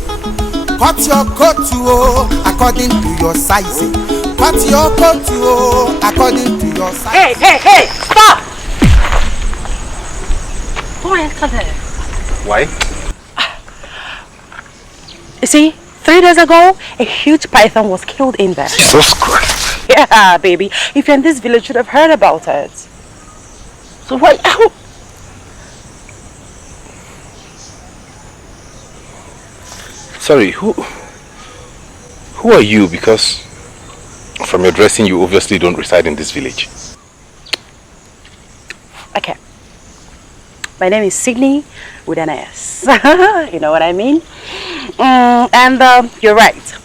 Cut your coat according to your size. Cut your coat according to your size. Hey, stop! Don't enter there. Why? You see, 3 days ago, a huge python was killed in there. Jesus Christ. Yeah, baby. If you're in this village, you should have heard about it. So why? Sorry, who are you? Because from your dressing, you obviously don't reside in this village. Okay. My name is Sydney with an S. You know what I mean? You're right.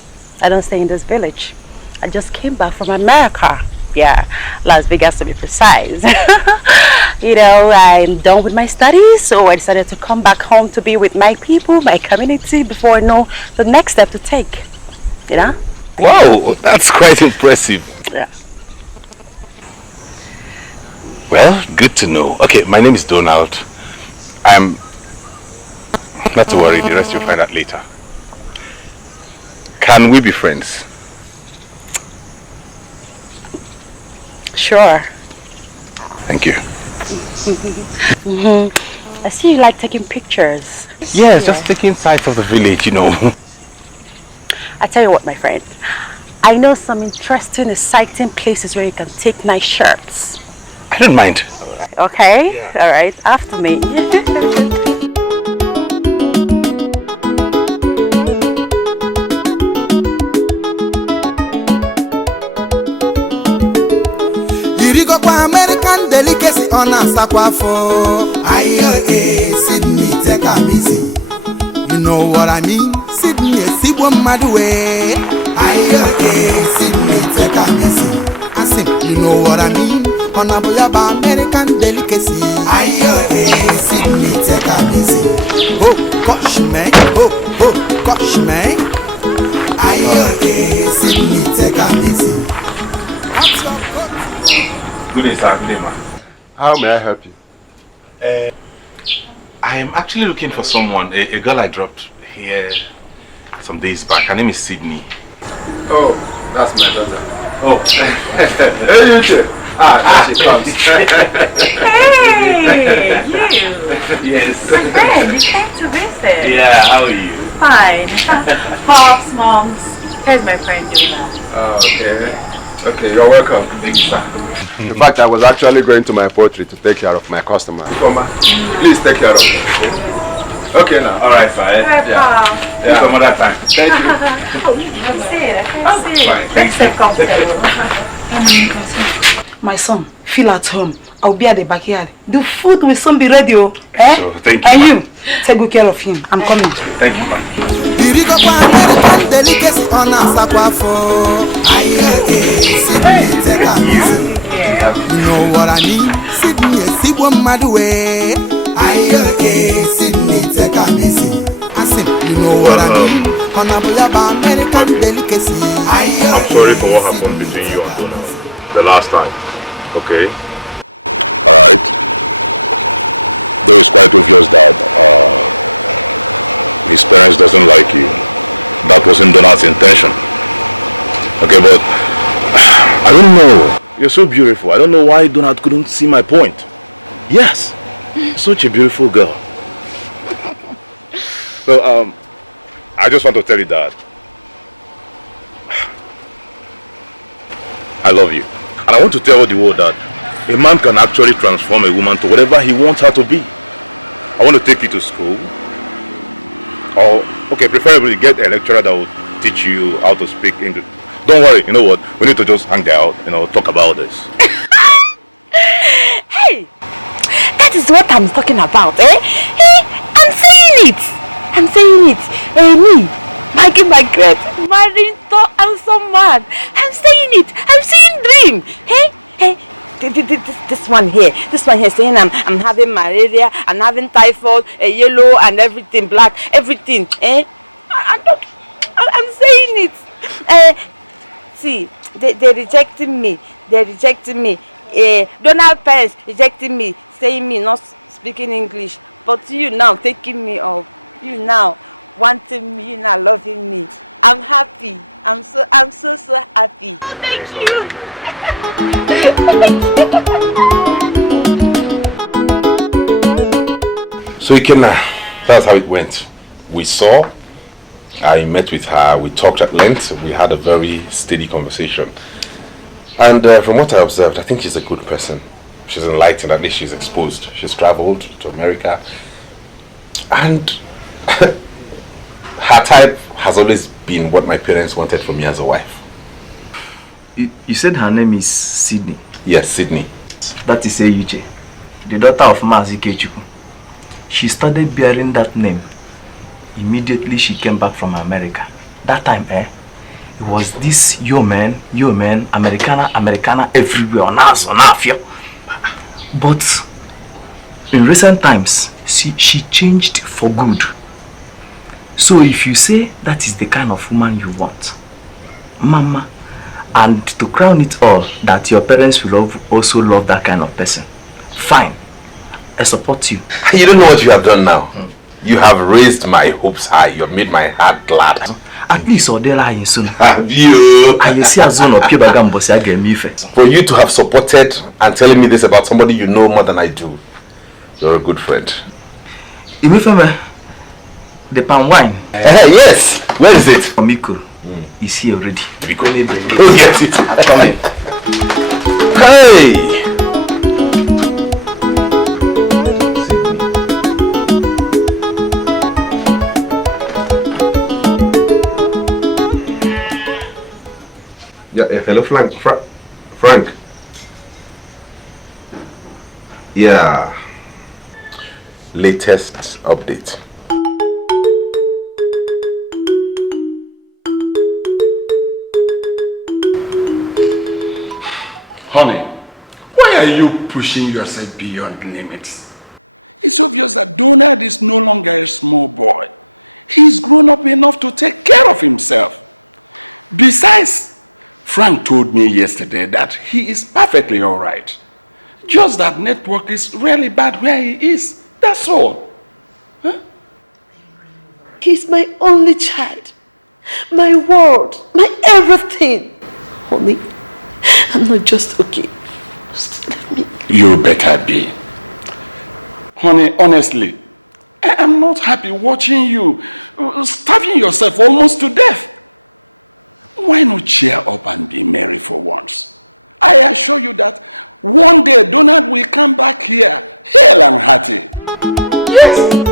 I don't stay in this village. I just came back from America. Yeah, Las Vegas to be precise. You know, I'm done with my studies, so I decided to come back home to be with my people, my community, before I know the next step to take. You know? Wow, that's quite impressive. Yeah. Well, good to know. Okay, my name is Donald. Not to worry, the rest you'll find out later. Can we be friends? Sure. Thank you. I see you like taking pictures. Yes, just taking sight of the village, you know. I tell you what, my friend. I know some interesting, exciting places where you can take nice shots. I don't mind. Okay? Yeah. All right. After me. American delicacy on a sakwafo. Aye, Sydney, take a easy. You know what I mean? Sydney, Sibo Madwe. Aye, Sydney, take a easy. I say, you know what I mean? On a American delicacy. Aye, Sydney, take a easy. Oh, gosh, man. Oh, gosh, man. Aye, Sydney, take a easy. Good day, sir. Good day, ma. How may I help you? I am actually looking for someone, a girl I dropped here some days back. Her name is Sydney. Oh, that's my daughter. Oh. Hey, you too. There she comes. Hey, you. Yes. My friend, you came to visit. Yeah, how are you? Fine. Pops, moms. Here's my friend Juna. Oh, okay. Okay, you're welcome. Thank you, sir. In fact, I was actually going to my poultry to take care of my customer. Please take care of me. Okay now. All right, sir. Right, yeah. Some other time. Thank you. I can't see it. Fine. Thank you. My son, feel at home. I'll be at the backyard. The food will soon be ready. Eh? So, thank you. And you, take good care of him. I'm coming. Thank you, ma'am. American delicacy on a sakwafo. Aye, Sydney, take a easy. You know what I mean? Sydney, Sibo Madwe. Aye, Sydney, take a easy. I say, you know what I mean? On a American delicacy. Aye, I'm sorry for what happened between you and Donald the last time. Okay? Alright. Though it's quite obvious that his parents doesn't like you. That wasn't Donald's intention. Okay, but I don't know. You're so beautiful. I don't know why Donald couldn't see my point. Yes, such a beautiful girl. So I just want to tell you that I love you. And I want to tell the world that a man can actually transform a woman to whatever he wants her to be. I want to take you to school. Or, okay, preferably get a lecturer that will teach you how to speak English. Don't worry, you know what? We need to just hang out, talk about this. Hey! That is what I'm talking about, eh? Hey, I'm saying it! I'm saying it. Hey, me, Maggie Margaret, marrying so handsome man. I'm saying it. I'm seeing dream. Hey, this one here saying I'm having malaria, I'm having typhoid, yellow and everything, black, everything. Eh? I'm saying it. See, they're rejecting me. Donald parents rejecting me, saying me not speaking English. But you now taking me up, you now wanting me, you now loving me. I'm happy. I'm so happy. Oh, thank you. So Ikenna, that's how it went. We saw, I met with her, we talked at length, we had a very steady conversation. And from what I observed, I think she's a good person. She's enlightened, at least she's exposed. She's traveled to America. And her type has always been what my parents wanted from me as a wife. You said her name is Sydney? Yes, Sydney. That is Alichi, the daughter of Mazi Kechuku. She started bearing that name immediately she came back from America. That time, it was this yo man, Americana everywhere, on us, on our fear. But in recent times, she changed for good. So if you say that is the kind of woman you want, Mama, and to crown it all, that your parents will also love that kind of person, fine, I support you. You don't know what you have done now. You have raised my hopes high. You have made my heart glad. At least Odela in soon. Have you? For you to have supported and telling me this about somebody you know more than I do, you're a good friend. The palm wine. Yes. Where is it? Miko is here already. Go get it. Come in. Hey. Yeah, hello, Frank. Yeah. Latest update. Honey, why are you pushing yourself beyond limits? It's obvious that Donald is no longer a small boy. He's grown up enough to take care of himself. Besides, Frank told me yesterday that he is perfectly all right. Just that network is really bad where he is. That's all. Huh? He's my only child. My world. My everything. Honey, I'm not just okay. Just let me. You better be. Honey, honestly, I am not happy watching you starving yourself almost to death. Why not cheer up and be merry for once? I assure you that one day Donald will come back here, hale and hearty. Yes.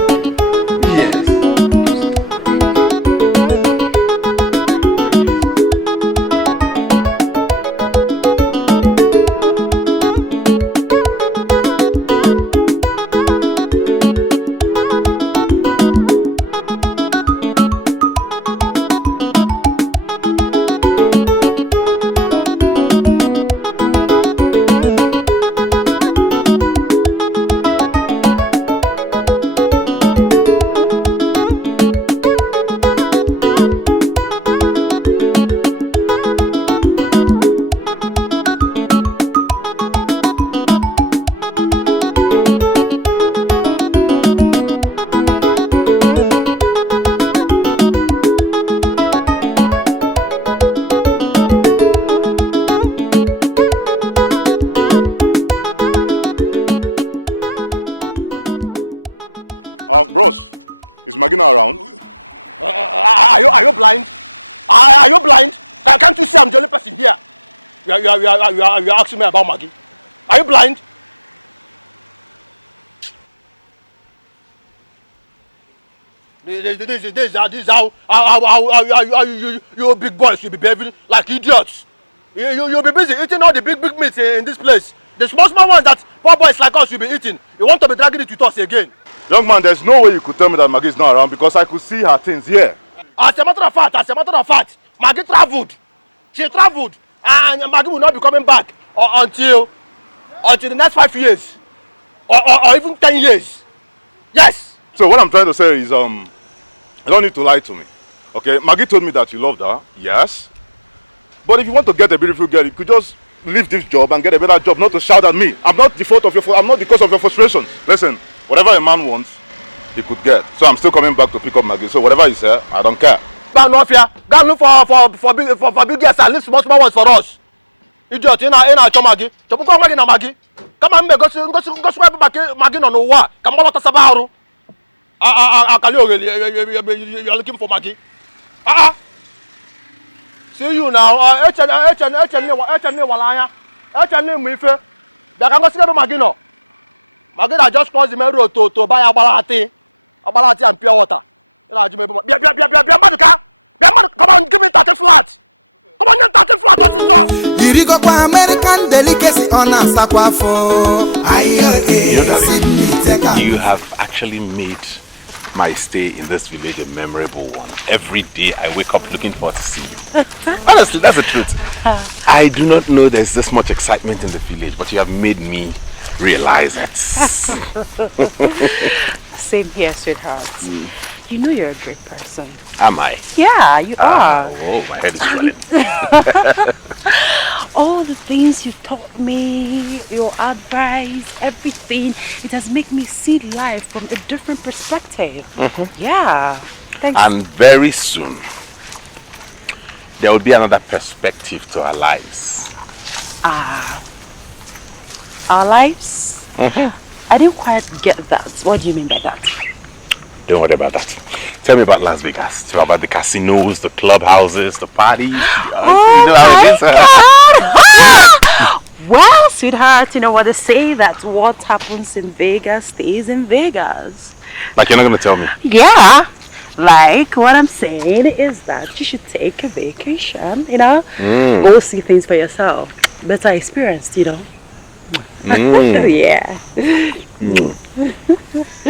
Bros, is Magina around? Are you blind? Are you blind? Can't you see I'm the only person here? You are asking me about Maggie. Are you blind? This is how you big boys will be behaving like idiots. You'll be busy eating all the big meats in this place. The small ones that poor boys like us will be eating. You want to be dragging it with us again. Young man, there's no way you could tell me that Maggie is not around because I could see her things here. As a matter of fact, Maggie traveled. She traveled, and Maggie will not be coming back until the next 5 years, or even 10 years. Yes. So what I'm trying to say is, you don't need to lie to me. Okay, Maggie told me that you loved her. Yes. But if you want to get a beautiful girl, you could just leave this job and get a better job, not to shout at me. I'm not the fault of your. I'm not the cause of your frustrations. Listen. Whatever a man wants, he could get. So I'm still coming back to pick up Maggie. So whatever you say, I don't care. But no fear. Go look for big guests and leave small ones for us. Idiot, in our Maggie. Come Maggie na Maggie. Come on, go swipe Maggie no what? Come on, what's about? You're looking for Maggie. See you now. Maggie that just crossed the main road to buy Abalati and pure water. Come on, give me 30 flats. Come on, 30 flats, what's this off? Irigo kwa American delicacy on a sakwafo. You have actually made my stay in this village a memorable one. Every day I wake up looking forward to see you. Honestly, that's the truth. I do not know there's this much excitement in the village, but you have made me realize it. Same here, sweetheart. You know you're a great person. Am I? Yeah, you are. Oh, my head is swelling. All the things you taught me, your advice, everything, it has made me see life from a different perspective. Yeah. Thanks. And very soon, there will be another perspective to our lives. Our lives? I didn't quite get that. What do you mean by that? Don't worry about that. Tell me about Las Vegas. Tell me about the casinos, the clubhouses, the parties. You know how it is. Well, sweetheart, you know what they say, that what happens in Vegas stays in Vegas. Like you're not going to tell me? Yeah. Like, what I'm saying is that you should take a vacation, you know? Go see things for yourself. Better experience, you know? Yeah.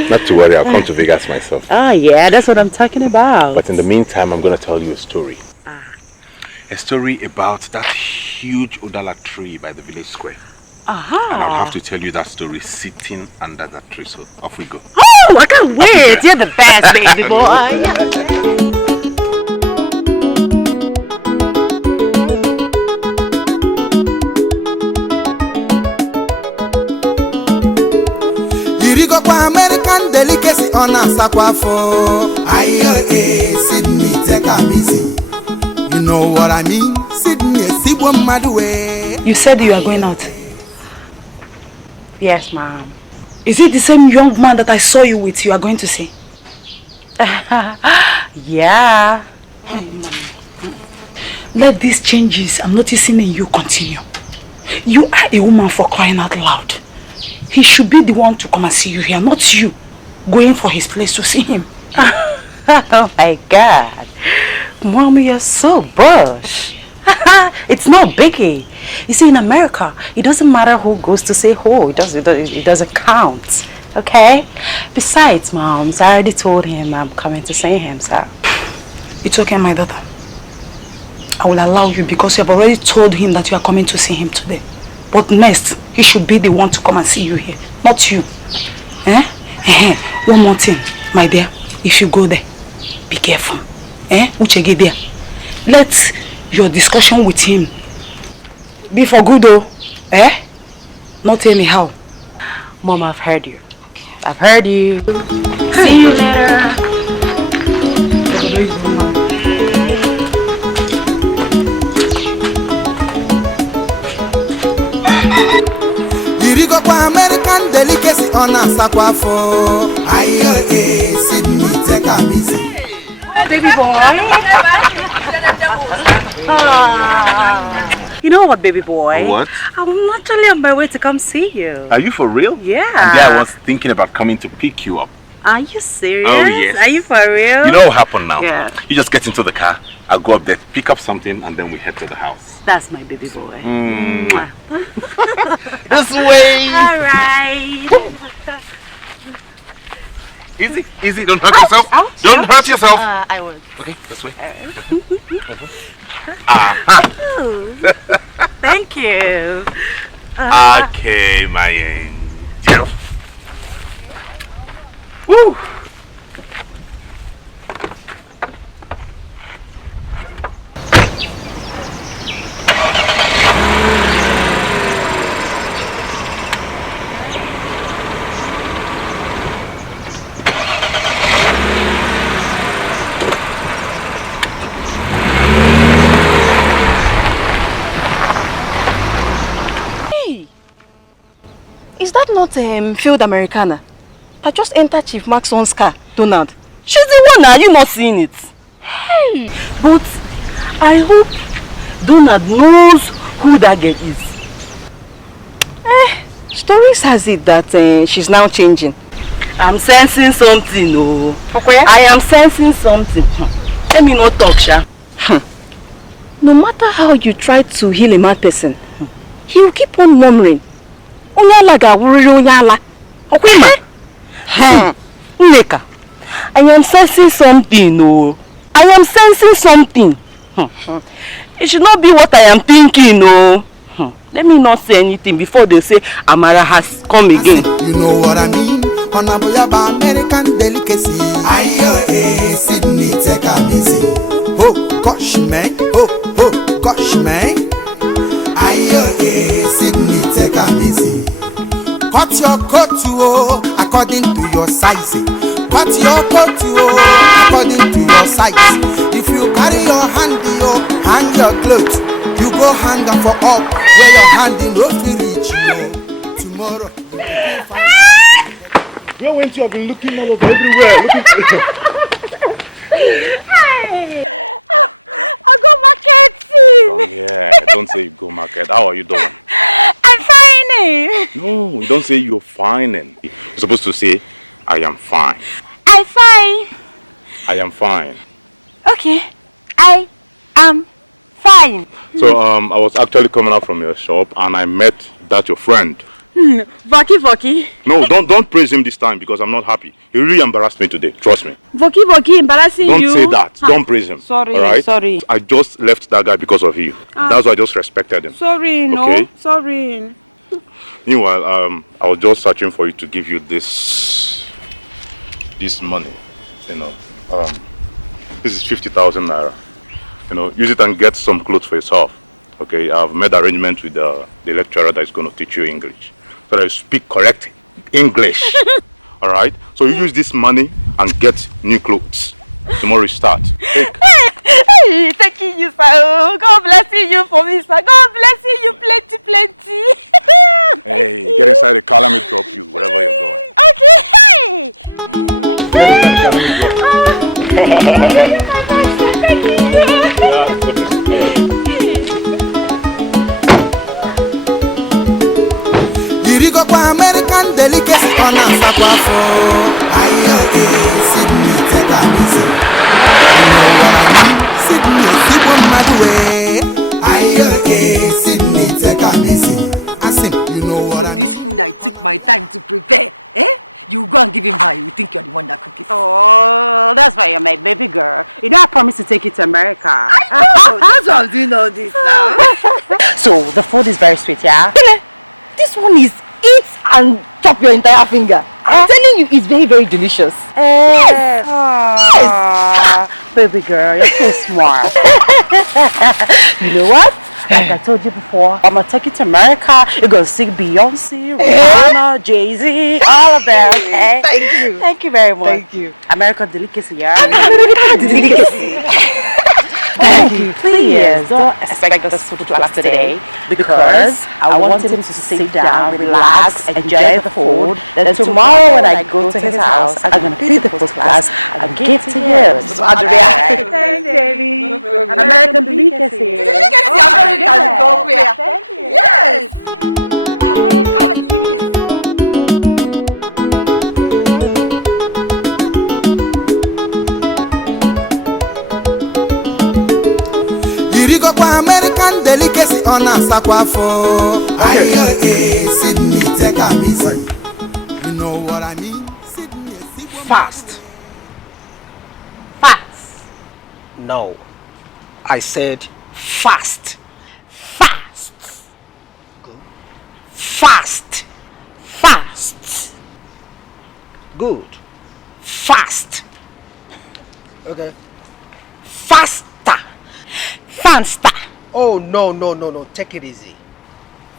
Not to worry, I'll come to Vegas myself. Oh yeah, that's what I'm talking about. But in the meantime, I'm going to tell you a story. A story about that huge Udala tree by the village square. And I'll have to tell you that story sitting under that tree. So off we go. Oh, I can't wait. You're the best, baby boy. Irigo kwa American delicacy on a sakwafo. Sydney take a easy. You know what I mean? Sydney, Sibo Madwe. You said you are going out. Yes, ma'am. Is it the same young man that I saw you with you are going to see? Yeah. Let these changes I'm noticing in you continue. You are a woman for crying out loud. He should be the one to come and see you here, not you going for his place to see him. Oh my God. Mommy, you're so bush. It's not biggie. You see, in America, it doesn't matter who goes to say who. It doesn't count. Okay? Besides, Moms, I already told him I'm coming to see him, so. It's okay, my daughter. I will allow you because you have already told him that you are coming to see him today. But next, he should be the one to come and see you here, not you. One more thing, my dear. If you go there, be careful. Uchege there. Let your discussion with him be for good, though. Not anyhow. Mom, I've heard you. I've heard you. See you later. Irigo kwa American delicacy on a sakwafo. Sydney take a easy. Baby boy. You know what, baby boy? What? I'm actually on my way to come see you. Are you for real? Yeah. And there I was thinking about coming to pick you up. Are you serious? Oh, yes. Are you for real? You know what happened now? Yeah. You just get into the car, I'll go up there, pick up something, and then we head to the house. That's my baby boy. This way! Alright. Easy, easy, don't hurt yourself. Don't hurt yourself. I will. Okay, this way. Thank you. Okay, my angel. Woo! not failed Americana that just entered Chief Maxon's car, Donald? She's the one, are you not seeing it? Hey, but I hope Donald knows who that girl is. Stories has it that she's now changing. I'm sensing something, oh. Okay. I am sensing something. Let me not talk, Sha. No matter how you try to heal a mad person, he will keep on murmuring. Onyala. Okay, ma? Neka. I am sensing something, oh. I am sensing something. It should not be what I am thinking, oh. Let me not say anything before they say Amara has come again. You know what I mean? On a boyaba American delicacy. Ayo, Sydney, take a easy. Oh, gosh, man. Oh, gosh, man. Ayo, Sydney, take a easy. Cut your coat according to your size. Cut your coat according to your size. If you carry your hand, hang your clothes. You go hang for up where your hand in no reach you. Tomorrow. Where went you? I've been looking all over everywhere. Looking for you. Hey, I go marketing. Come here. Don't say you go market. How are you doing? I'm fine. No, you don't say you're fine. You're supposed to say, I am fine. I'm fine. I am fine. Okay, I am fine. So I was actually coming out from your shop and I met that your friend. Voki. No, don't praise him this time because I'm not happy. He really embarrassed me today. Trust me. Voki, embarrassing Don't you. say that. Don't praise him. Sorry, all right? sorry. I just left that guy because of you. That's why I just respected him. Sorry, no. Okay? Sorry. Meanwhile, I was just searching for you to give you this money. You know, this is 50,000 naira. You know, use it and get some clothes for yourself. Okay, I've made arrangements with the lecturer that is going to teach you English, so that you speak correct English. All right. So you use this money and get new clothes. Tomorrow you start. Take. Hey, thank you, sir. God bless you for me, sir. God bless you plenty. Hey, get inside the car. Let me drop you wherever you're going. Okay. Hey. Thank you. Irigo kwa American delicacy on a sakwafo. Ayo, Sydney, take a easy. You know what I mean? Sydney, keep on my way. Ayo, Sydney, take a easy. Asim, you know what I mean? So this food I took my time to prepare, You go and give him her, you think you're the one that cooked it. Oh, that's why you're my baby girl. You know I promised to take you to America. I know, that's why I'm doing all this now. So, the food is very sweet, yeah? This one is eat and chop your entire finger. I'm telling you, it's very, very delicious. Yes. Yes. Baby girl, you're so smart. You know what? Like I told you before, I'm gonna take you to America. You're gonna see Beyonce, Rihanna, Jay-Z, all of them, okay? Thank you. Thank you very much. Thank you. American delicacy, yeah? American delicacy. Thank you. Please don't expect us to class today because I want him to sit down, relax, enjoy the food. Then tomorrow when I go to his house, I'm gonna feed the first class and give to him. So Adria. Thanks, baby. American delicacy. Delicacy, American go where? Thank you. Yes. American delicacy. Irigo kwa American delicacy on a sakwafo. Ayo, Sydney, take a easy. You know what I mean? Sydney, Fast. Fast. No. I said fast. Fast. Fast. Fast. Good. Fast. Okay. Faster. Faster. Oh, no. Take it easy.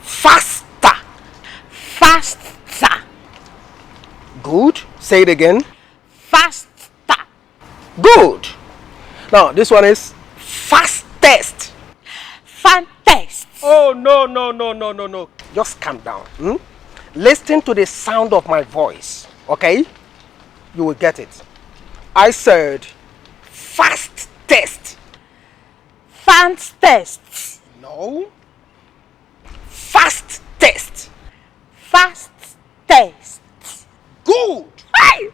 Faster. Faster. Good. Say it again. Faster. Good. Now, this one is fastest. Fastest. Oh, no. Just calm down. Listen to the sound of my voice, okay? You will get it. I said fast test. Fast test. No. Fast test. Fast test. Good. Hey!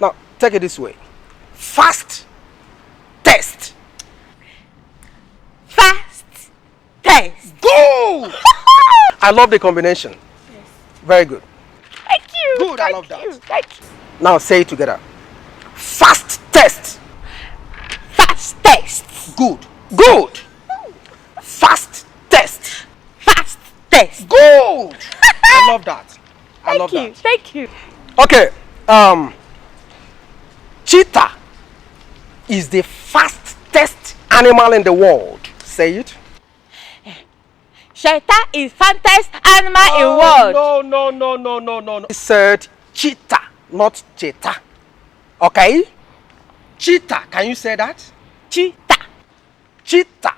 Now, take it this way. Fast test. Fast test. Good. I love the combination. Yes. Very good. Thank you. Good, I love that. Thank you. Now say it together. Fast test. Fast test. Good. Good. Fast test. Fast test. Good. I love that. I love that. Thank you. Okay. Cheetah is the fastest animal in the world. Say it. Cheetah is fastest animal in world. No. He said cheetah, not cheetah. Okay? Cheetah, can you say that? Cheetah. Cheetah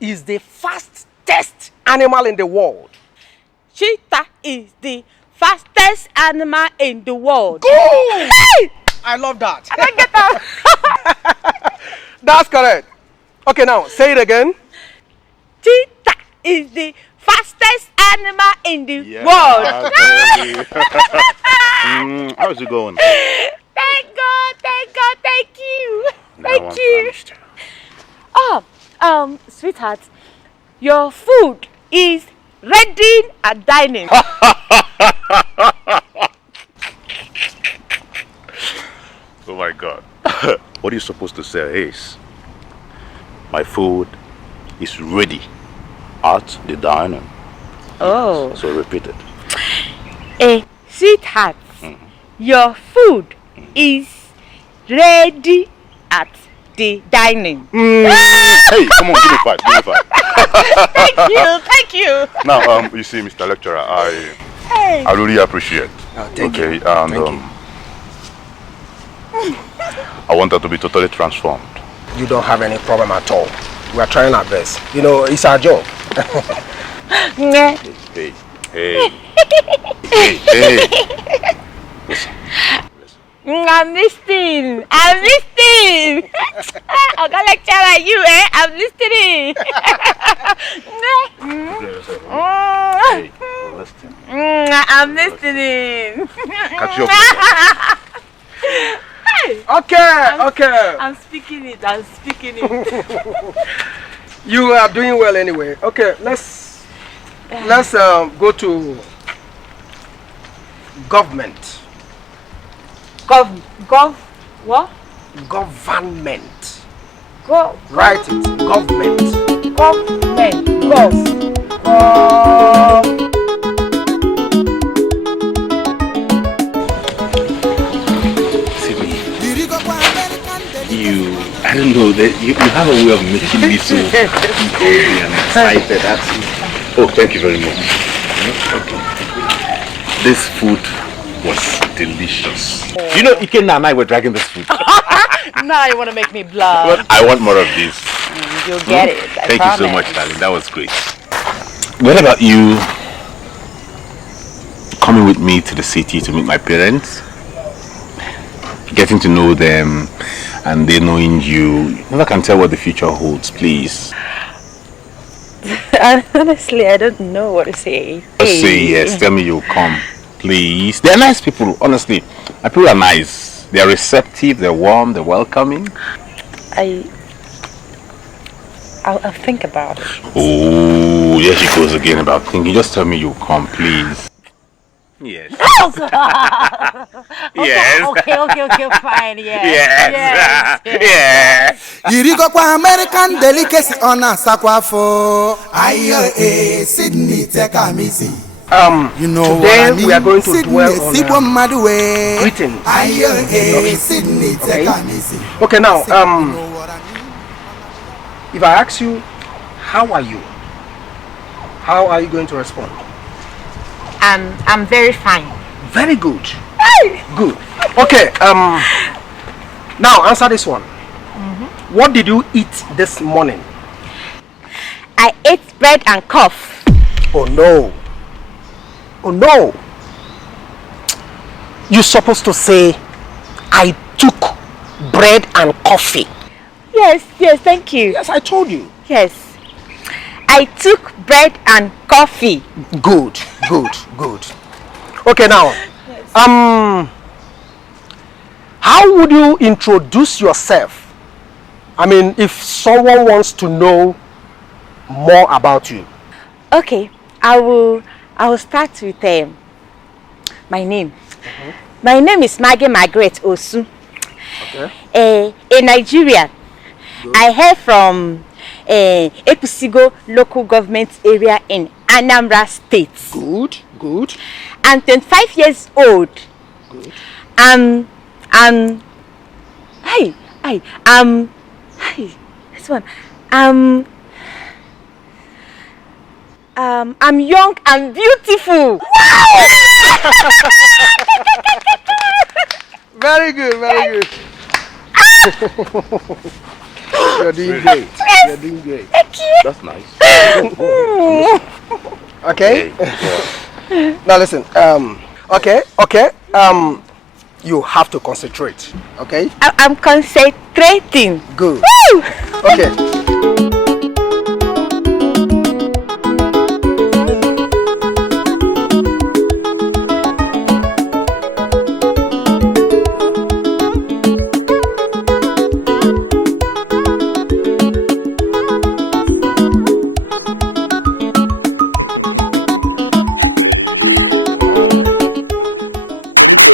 is the fastest animal in the world. Cheetah is the fastest animal in the world. Good! Hey! I love that. I don't get that. That's correct. Okay, now say it again. Cheetah is the fastest animal in the world. How's it going? Thank God, thank you. Thank you. Oh, sweetheart, your food is ready at dining. Oh my God. What are you supposed to say is, my food is ready at the dining. Oh. So repeat it. Sweetheart, your food is ready at the dining. Hey, come on, give me five. Thank you. Now, you see, Mr. Lecturer, I really appreciate. Thank you. And I want her to be totally transformed. You don't have any problem at all. We are trying our best. You know, it's our job. Hey. Listen. I'm listening. I'm gonna lecture you, I'm listening. Hey, listen. I'm listening. Catch you up. Okay. I'm speaking it. You are doing well anyway. Okay, let's go to government. What? Government. Write it. Government. I don't know, you have a way of making me so cozy and excited. Oh, thank you very much. Okay. This food was delicious. You know, Ikenna and I were dragging this food. Now you want to make me blush. Well, I want more of this. You'll get it. Thank you so much, darling. That was great. What about you coming with me to the city to meet my parents? Getting to know them and they knowing you. You never can tell what the future holds, please. Honestly, I don't know what to say. Just say yes. Tell me you'll come, please. They're nice people, honestly. My people are nice. They're receptive, they're warm, they're welcoming. I'll think about it. Oh, here she goes again about thinking. Just tell me you'll come, please. Yes. Yes. Okay, fine. Yes. Yirigo kwa American delicacy ona sakwafo. Ayo Sydney Tekamisi. You know, today we are going to dwell on greetings. Sydney Tekamisi. Okay, now if I ask you, how are you? How are you going to respond? I'm very fine. Very good. Good. Okay, now answer this one. What did you eat this morning? I ate bread and coffee. Oh no. Oh no. You're supposed to say, I took bread and coffee. Yes, thank you. Yes, I told you. Yes. I took bread and coffee. Good. Okay, now, how would you introduce yourself? I mean, if someone wants to know more about you. Okay, I will start with my name. My name is Maggie Margaret Osu. Okay. A Nigerian. Good. I hail from Epusigo local government area in Anambra State. Good. I'm 25 years old. Good. This one. I'm young and beautiful. Very good. You're doing great. Yes. You're doing great. Thank you. That's nice. Okay. Now listen. Okay. You have to concentrate. Okay. I'm concentrating. Good. Woo! Okay.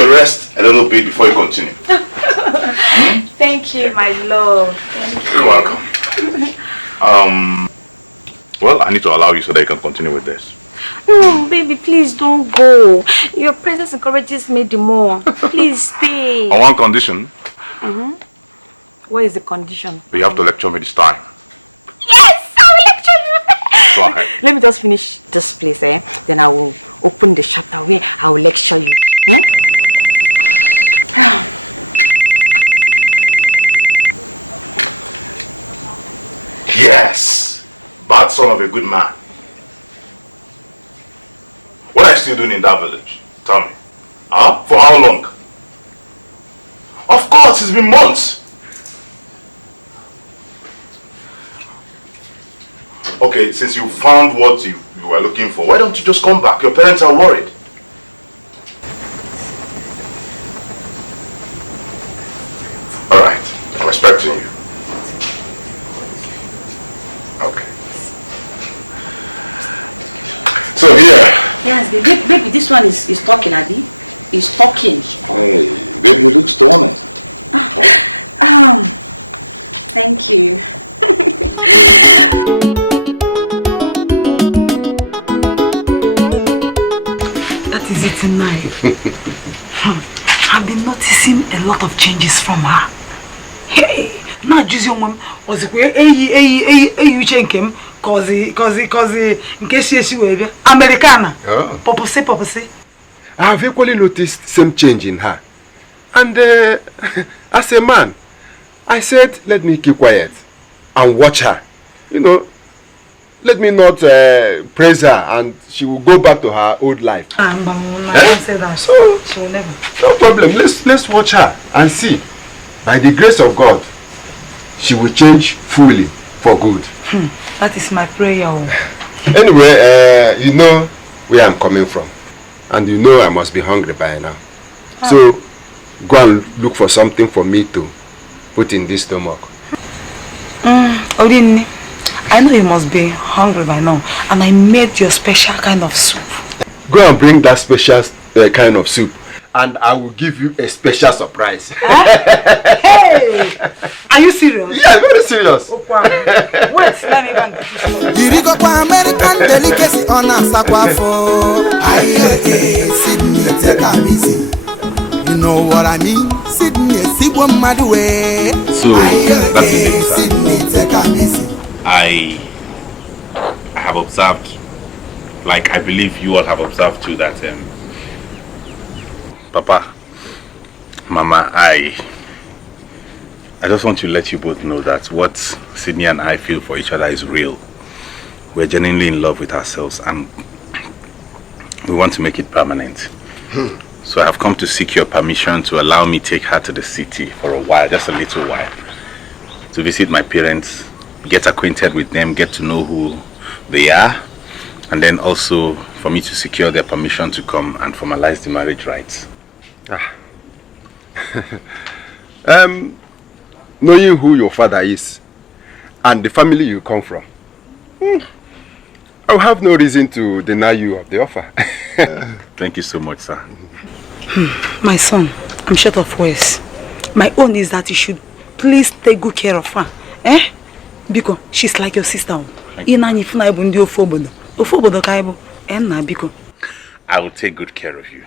Rest a little bit before you continue. Thank you, my love. Thank you. You're welcome. Well, I need to allow you so that you can continue with this. No, baby, please don't go. Your presence encourages me the more. Please stay. On one condition. What is the condition? You have to lecture me this time. Yes, I will lecture you. Go ahead. Let me just finish this place, then I will open the chapter where I will lecture you. Yes, bad son of a good man. What are you still doing in that village? Tell me. For how long? Of course, it's been months. Okay, since you found what you were looking for, why don't you just come back? Your parents are worried. Alright, I'm expecting you. Okay. So here. Yes, baby, this one is talking, Adi. He's talking. Hey, baby, you look stunning. Thank you. That is it tonight. I've been noticing a lot of changes from her. Hey, not just your mom was in case she was Americana. Popose. I have equally noticed same change in her. And as a man, I said, let me keep quiet and watch her. You know, let me not praise her and she will go back to her old life. I don't say that. So she will never. No problem. Let's watch her and see. By the grace of God, she will change fully for good. That is my prayer. Anyway, you know where I'm coming from. And you know I must be hungry by now. So, go and look for something for me to put in this stomach. Odin, I know you must be hungry by now. And I made your special kind of soup. Go and bring that special kind of soup. And I will give you a special surprise. Hey! Are you serious? Yeah, very serious. Wait, let me go. Irigo kwa American delicacy on a sakwafo. Aye, Sydney, take a easy. You know what I mean? Sydney, Sibwa Madwe. So, that's the thing, sir. Sydney, take a easy. I have observed, like I believe you all have observed too, that Papa, Mama, I just want to let you both know that what Sydney and I feel for each other is real. We're genuinely in love with ourselves, and we want to make it permanent. So I have come to seek your permission to allow me take her to the city for a while, just a little while, to visit my parents, get acquainted with them, get to know who they are, and then also for me to secure their permission to come and formalize the marriage rights. Knowing who your father is and the family you come from, I have no reason to deny you of the offer. Thank you so much, sir. My son, I'm short of words. My own is that you should please take good care of her. Because she's like your sister. I will take good care of you.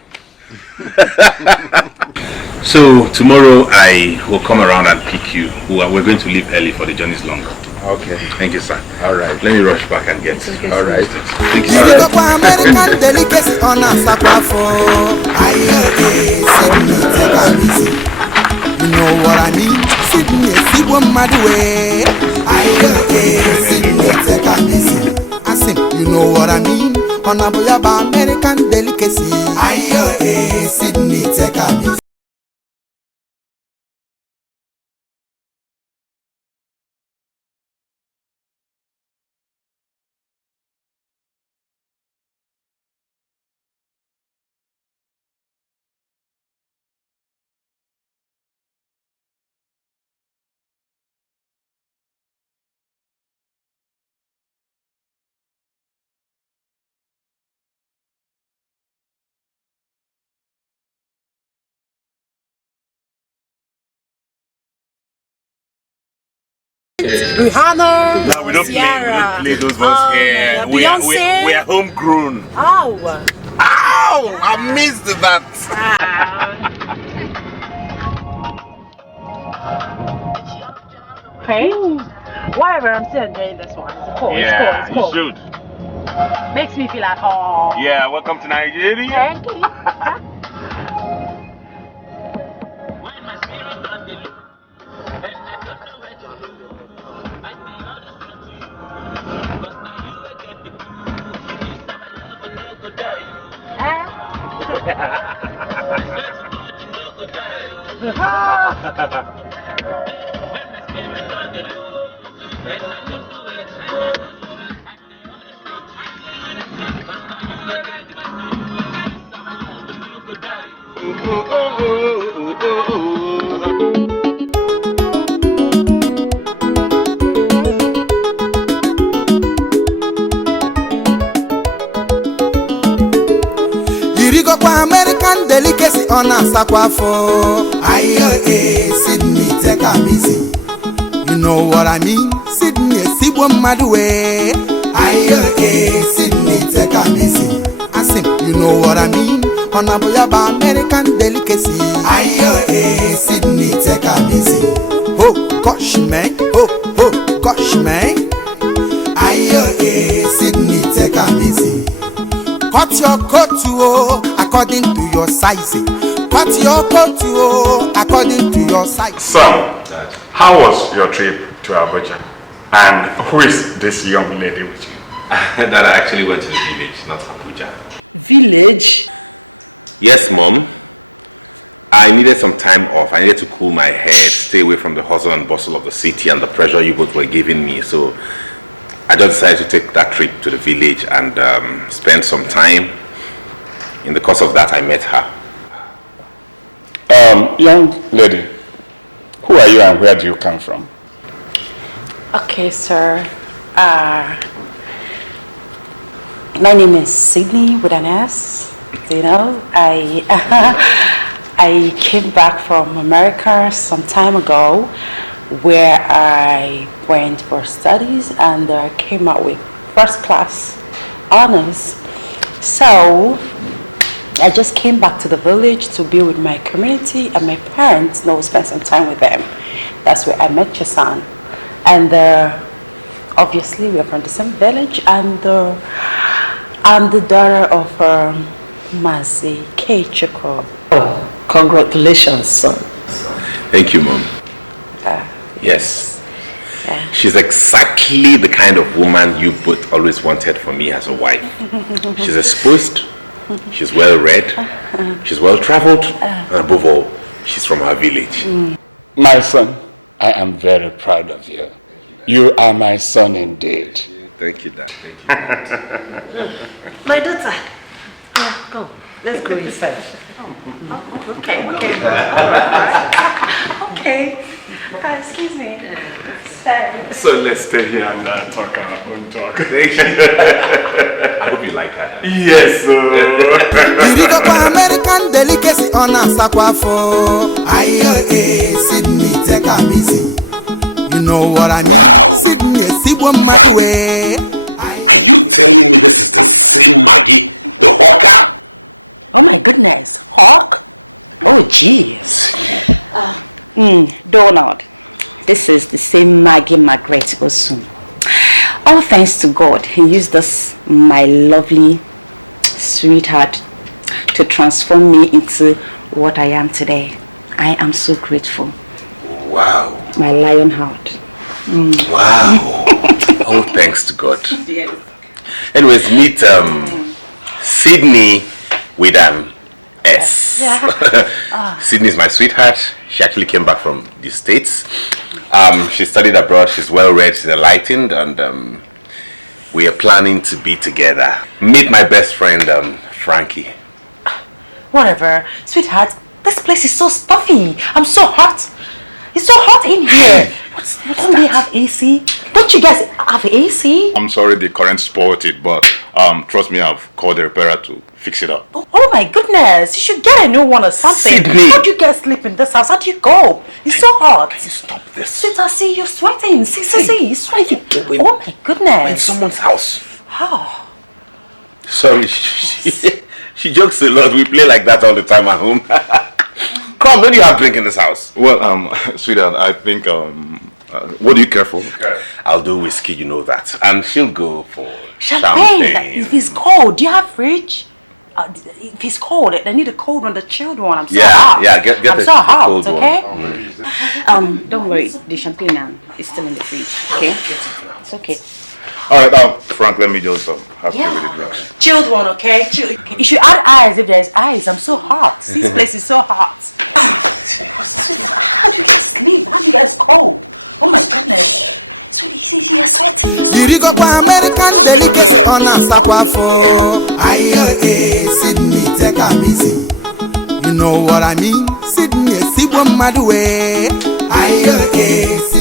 So tomorrow I will come around and pick you. We're going to leave early for the journey's longer. Okay. Thank you, sir. All right. Let me rush back and get. All right. Thank you, sir. You know what I mean? Sydney, see one mad way. Sydney, take a busy. I say, you know what I mean? On a boy about American delicacy. Sydney, take a busy. Rihanna, No, we don't play those ones here. Beyonce. We are homegrown. Oh. Ow! I missed that. Okay. Whatever, I'm still enjoying this one. It's cool. Yeah, it's cool. You should. Makes me feel at home. Yeah, welcome to Nigeria. Thank you. American delicacy on a sakwafo. Sydney, take a busy. You know what I mean? Sydney, see one mad way. Sydney, take a busy. I say, you know what I mean? On a boy about American delicacy. Sydney, take a busy. Oh, gosh, man. Oh, gosh, man. Sydney, take a busy. Cut your coat according to your size. Cut your coat according to your size. Son, how was your trip to Abuja? And who is this young lady with you? That I actually went to the village, not Abuja. Village? Yes, Mom. I needed some time off. I needed to cool my head, stay away from the hustle and bustle of the city and the pressure you both were giving me. So I just decided to take that trip to the village and spend some time. In the course of that, I met her. Young lady, who are you and where do you come from? Okay, sir. My name is Sydney with an S. You know, I came back from America some time ago, where I went for studies and I came out with first class honors. So I just came back to the village to be with my community and my parents, spend some time with them. That's where I met your son. And obviously we are from the same village, and I'm the daughter of Mazi Keichiko. Oh, congratulations, son. Thank you, Mom. Yes. She's exactly the kind of woman you both always wanted for me as a wife. She's exposed, She's well read, she's well traveled, and above all, she's from her village. My son, I am very proud of you. You are my son indeed. Thank you, Dad. My daughter. Yeah, go. Let's go inside. Okay. All right. Okay. Excuse me. So let's stay here and talk our own talk. Thank you. I hope you like her. Yes, American delicacy on a sakwafo. Sydney, take a easy. You know what I mean? Wow. Sydney, Frank, are you telling me this is the same Maggie, the hawker? Oh my goodness, hawk? Oh jeez. Donald, this is the same Maggie Margaret Osun. All thanks to God, he used this, my lovely sweetheart, to transform me into what I am today. I am so grateful. Wow. My lion heart. Wow. All thanks to God. Yes. Anyways, meet Sydney with an S. Yeah. Sydney is my sweetheart. She actually came back from the States. She studied abroad. She's well read. She's enlightened, and we are planning to be together. Meet my best friend, Frankie. Whatever, sweetheart. This place is so stuffy. I'm so hot. It's so hot in here. Don't they have AC? Don't you guys have AC? I'm sorry the current spoiled it, but trust me, I've called the repairer to fix it up. Oh my goodness, you should get a new one or something. Sydney. How do you guys sleep in this house? How do you go? It's so hot. Can you stop this? Sweetheart, see, you're sweating. See, you're sweating. Doing? Oh my goodness. We're in someone's house. How? Sorry, she jokes a lot. We play like that all the time at home. Come, don't you have drink in this house? Well, sweetheart, I think, what do you care for? I'll do whiskey, you know that. And she'll go for Champagne. If it's cold, do you have fridge? If it's cold, I need a cold one, the chilled one. I'm so hot. Yeah, get I'm the so hot, cold okay? one. Don't worry, the champagne is still in the fridge, okay? It's okay. Alright, Frank, let me just have to with the drinks. Chilled one, okay? You should add ice if there's ice. I'm so hot. This place is so hot. How do you guys sleep? How do you guys cold? Oh my goodness. Sweetie, you're sweating. You're sweating. American delicacy on a sakwafo. Sydney, take a easy. You know what I mean? Sydney,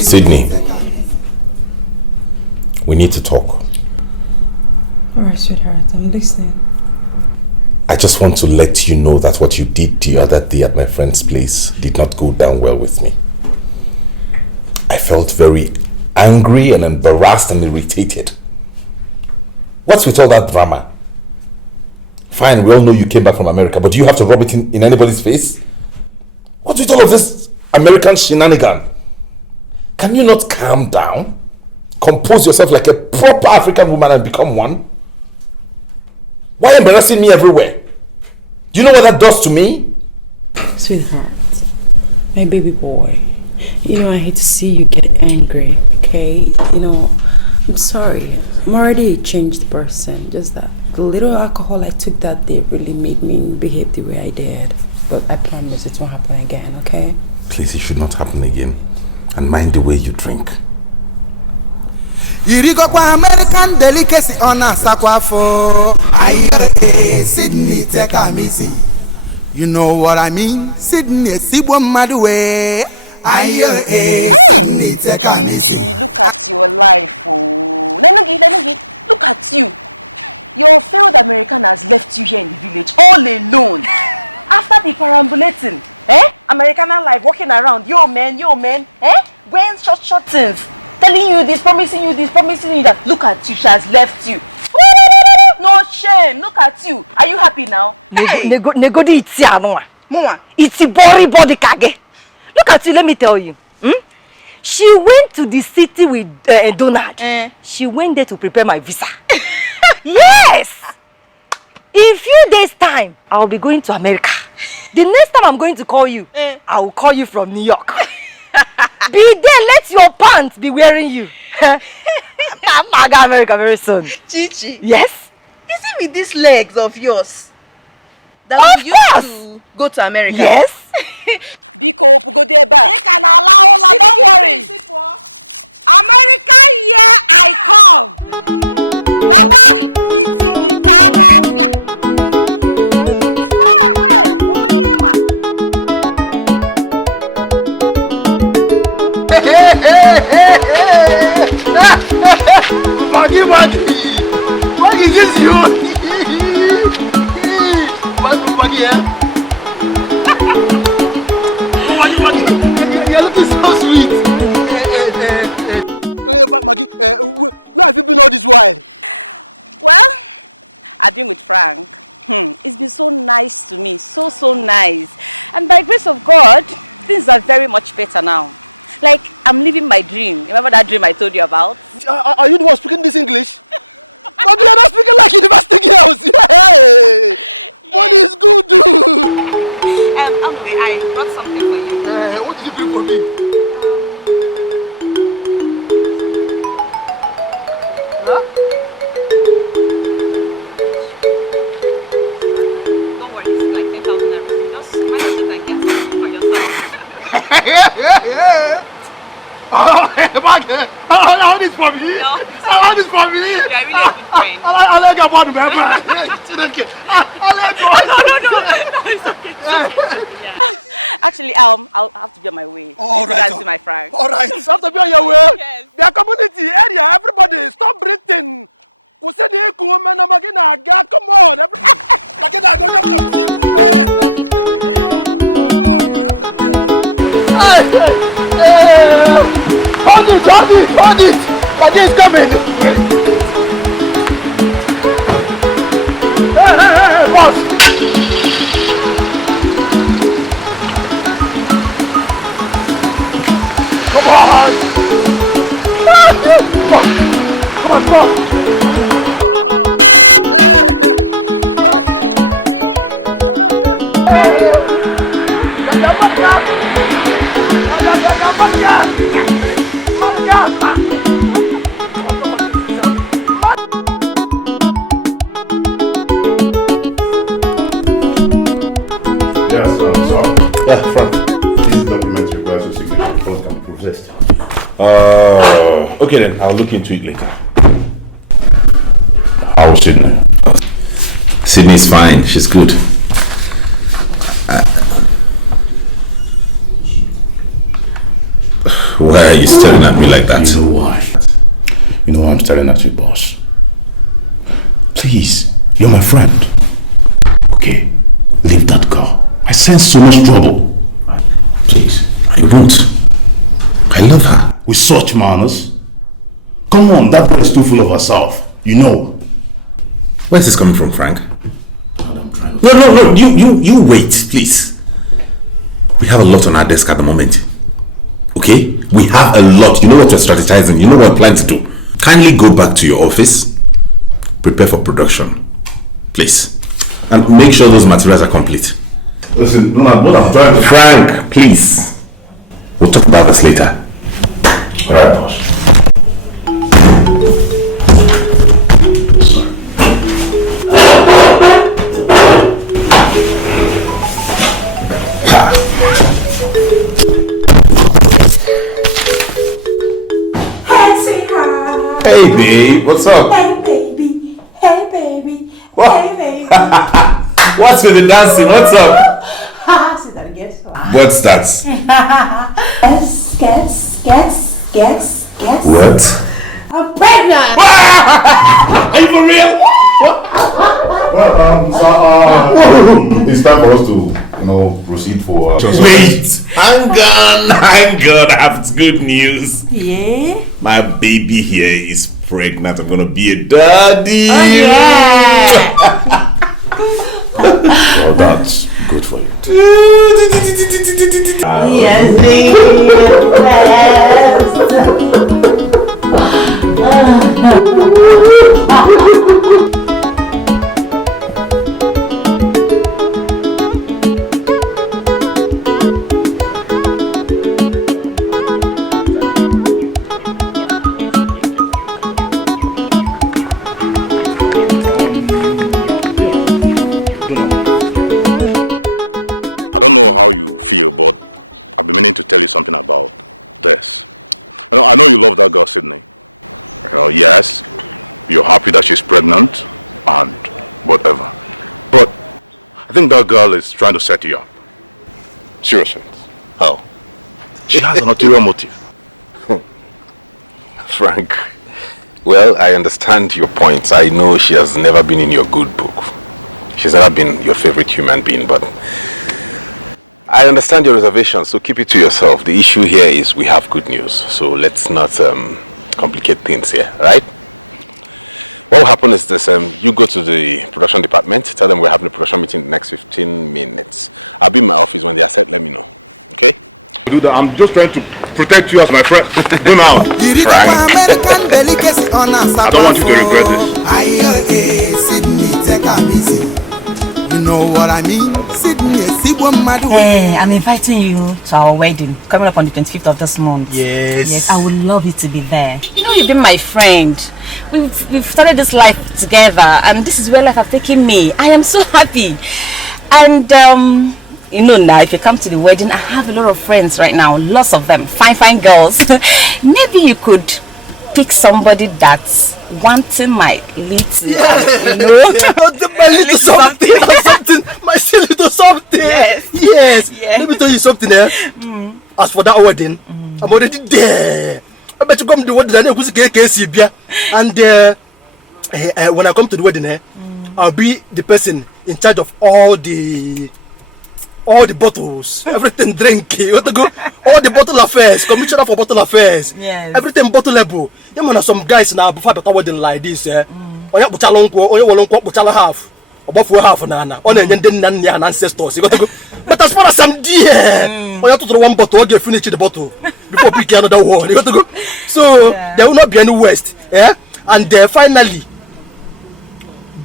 Sydney, we need to talk. Alright, sweetheart, I'm listening. I just want to let you know that what you did the other day at my friend's place did not go down well with me. I felt very angry and embarrassed and irritated. What's with all that drama? Fine, we all know you came back from America, but do you have to rub it in anybody's face? What's with all of this American shenanigan? Can you not calm down? Compose yourself like a proper African woman and become one? Why embarrassing me everywhere? Do you know what that does to me? Sweetheart, my baby boy, you know I hate to see you get angry, okay? You know, I'm sorry. I'm already a changed person. Just that the little alcohol I took that day really made me behave the way I did. But I promise it won't happen again, okay? Please, it should not happen again. And mind the way you drink. American delicacy on a sakwafo. Sydney, take a easy. You know what I mean? Sydney, Sibwa Madwe. Sydney, take a easy. Look at your life, oh. Look at you. Your failed American has left you here in the village all alone. After the perambulating, American life, walking around, yo man, wearing short things, telling you this, promising you that. Look at you, she has left you. No shame, look at you. Are you happy now? Negodi itia mama. Iti body kage. Look at you, let me tell you. She went to the city with Donald. She went there to prepare my visa. Yes! In few days' time, I'll be going to America. The next time I'm going to call you, I will call you from New York. Be there, let your pants be wearing you. I'm going to America very soon. Chichi. Yes? Is it with these legs of yours? that we used to go to America? Yes. Biko, go there back. You can allow her, don't worry. America, here I come. Gawa, Itanofia. Go away, Owima. Maggie, what is this you? Maggie, you're looking so sweet. Maggie, where have you been all this while? Well, I've been with Frank. It's been so nice to me, so nice. And by the grace of God, things are very much better now. Like, I'm living my dream. Remember that dream I told you about? Are you the one speaking this English? But you're not speaking like university girls. Hey, what is good, dude? I brought something for you. What did you bring for me? Huh? Don't worry, it's like 10,000 everything. Just manage it and get something for yourself. Oh, all this for me. No. All this for me. You're really a good friend. I like your body, man. I like your No, it's okay. Actually, I'll have to be on my way. All right. To see my friend. All right. You have to be on your way. Yes. Their community area, everybody, stop breathing. Come on. Hold it. Maggie is coming. Hey, boss. Come on. Come on. Yes, I'm sorry. Yeah, Frank. These documents require your signature before it can be processed. Okay then, I'll look into it later. How's Sydney? Sydney's fine. She's good. Why are you staring at me like that? You know why? You know why I'm staring at you, boss? Please, you're my friend. Okay, leave that girl. I sense so much trouble. Please. I won't. I love her. With such manners? Come on, that girl is too full of herself. You know. Where's this coming from, Frank? No. You wait, please. We have a lot on our desk at the moment. Okay? We have a lot. You know what we're strategizing. You know what we're planning to do. Kindly go back to your office. Prepare for production. Please. And make sure those materials are complete. Listen, what I'm trying to... Frank, please. We'll talk about this later. Alright, boss. Hey babe, what's up? Hey baby, hey baby, What? hey baby. What's with the dancing? What's up? Say that again. What's that? Guess. What? I'm pregnant. Are you for real? It's time for us to, proceed for... Wait! Hang on. I have good news. Yeah? My baby here is pregnant. I'm gonna be a daddy. Oh, yeah. Well, that's good for you. Yes, baby. how you feel, but I've been meaning to tell you something about this. I know you love that girl, Sydney. Yes, you're happy that she's pregnant and whatever. But I think that girl is trying to set you up. Seriously. How? She has an ulterior motive. Frank, well, I understand your points. I know she has never been in your good book. She's never been your favorite human being, but I understand your reservations, so keep it to yourself. The issue here is we have good news, so let's not complicate things here, right? What will happen is this, you go to the production department, tell them we're having a production meeting in the next 15 minutes. I'll be in my office. When they are set, let me know, okay? Do that. I'm just trying to protect you as my friend. Go now, Frank. I don't want you to regret this. Sydney, take a easy. You know what I mean? Sydney, hey, I'm inviting you to our wedding coming up on the 25th of this month. Yes, I would love you to be there. You know, you've been my friend. We've started this life together, and this is where life has taken me. I am so happy. And you know, now if you come to the wedding, I have a lot of friends right now, lots of them, fine girls. Maybe you could pick somebody that's wanting my little, you know, my little something, my still little something. Yes. Let me tell you something, As for that wedding, I'm already there. I bet you come to the wedding and when I come to the wedding, I'll be the person in charge of all the bottles, everything drinking, all the bottle affairs, commissioner for bottle affairs, everything bottleable. You know, some guys now before the wedding like this, or you buchala half, or buffalo half nana, on and ancestors. But as far as I'm dear, or you have to throw one bottle, you finish the bottle before picking another one. You got to go. So there will not be any waste, and finally,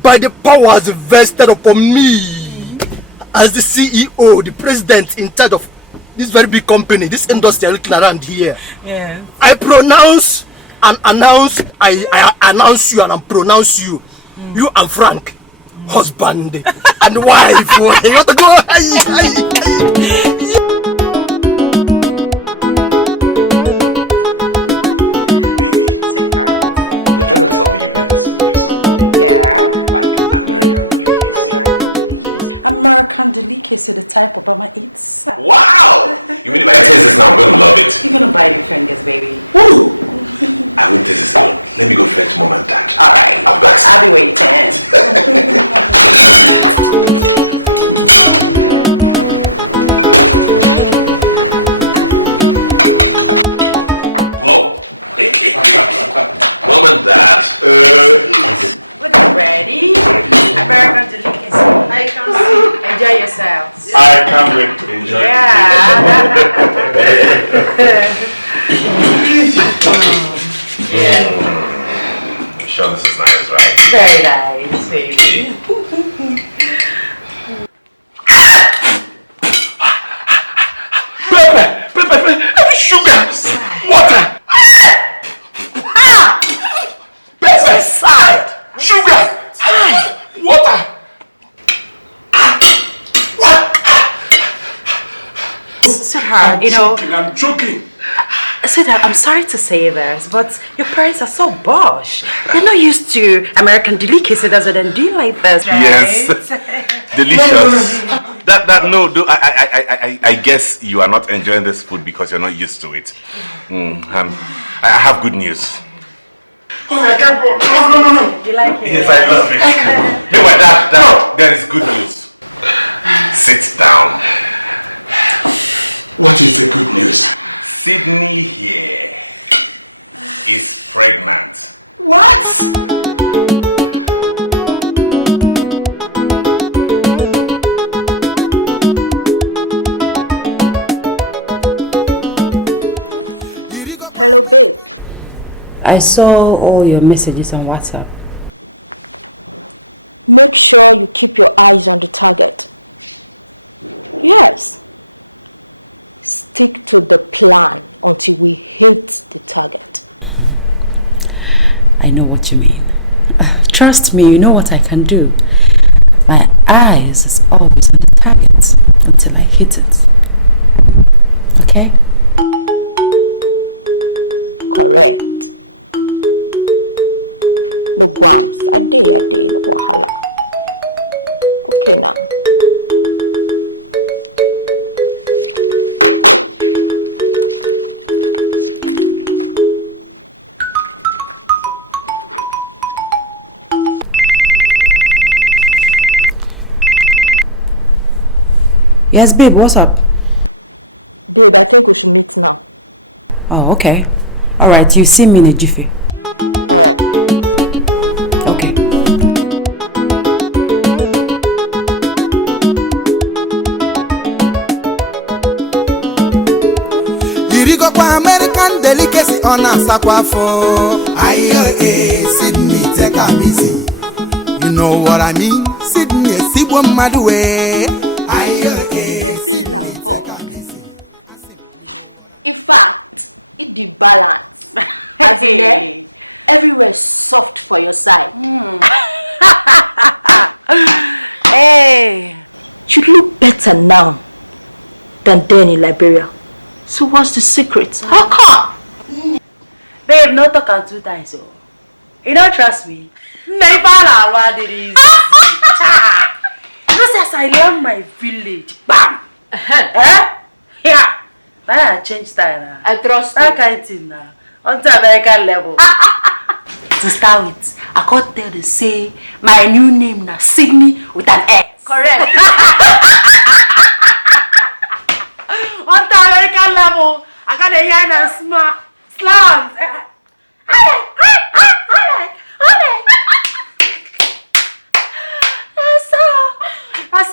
by the powers vested upon me as the CEO, the president in charge of this very big company, this industry looking around here, I pronounce and announce, I announce you and I pronounce you, you and Frank, husband and wife. You want to go? Baby, you're trying to tell me you made this for yourself? Yeah. Like American delicacy. American delicacy, the type Obama eats. Wow! You mean if I taste this now, I'm going to love it? You're gonna buy your fingers, baby. Woo! I will taste this alone. Let me go fetch mom and dad. Alright. I'll be waiting. Whoa! Mom and dad. When you're ready, American delicacy. I can see. Enjoy yourselves. I can't wait to enjoy I'm sure this is nice, right? Very nice, baby. Pepper, sugar, water. Pepper, side, sugar, water. Sweetheart, you know, I'm joking. Sweetheart, I'm sorry to say this, but your parents are so bosh. They're not used to American delicacy, that's what they do like this, right? Yes. Delicious. I guess you are not enjoying this food because you're not used to it. I have good news. Oh, I can't go. No. You like it? Yes, I love it. Meanwhile, Dad, there is good news. Sit down. What is the good news? Sydney here is pregnant. What? Hello, babe. I saw all your messages on WhatsApp. Make sure you keep your eyes on the target. Yes. Stick to the plan until we hit the target. I know what you mean. Trust me, you know what I can do. My eyes is always on the target. until I hit it. Okay? Correct. No grams. A day, no wahala. Okay now. Yes, babe, what's up? Babe, I think we should meet now. Oh, okay. Alright, you see me in a jiffy. Alright. Okay. Irigo kwa American delicacy on a sakwafo. Aye, Sydney, take a easy. You know what I mean? Sydney, Sibo Madwe. Aye, Sydney, take a easy. In fact, it the balance. As in there, everywhere soft for your side. Hey! You look better now than then in Liberia. So what's the secret? How come? Babe, no talk on 2 times, oh. You don't trust me? Never what it is. Just as I left my village, bam! Yeah! I change style. I trust that kind of thing now. On the American level. To start with, I can't tell the say my new name now Sydney with an X. Correct. On the American level, I got a yarn and slams.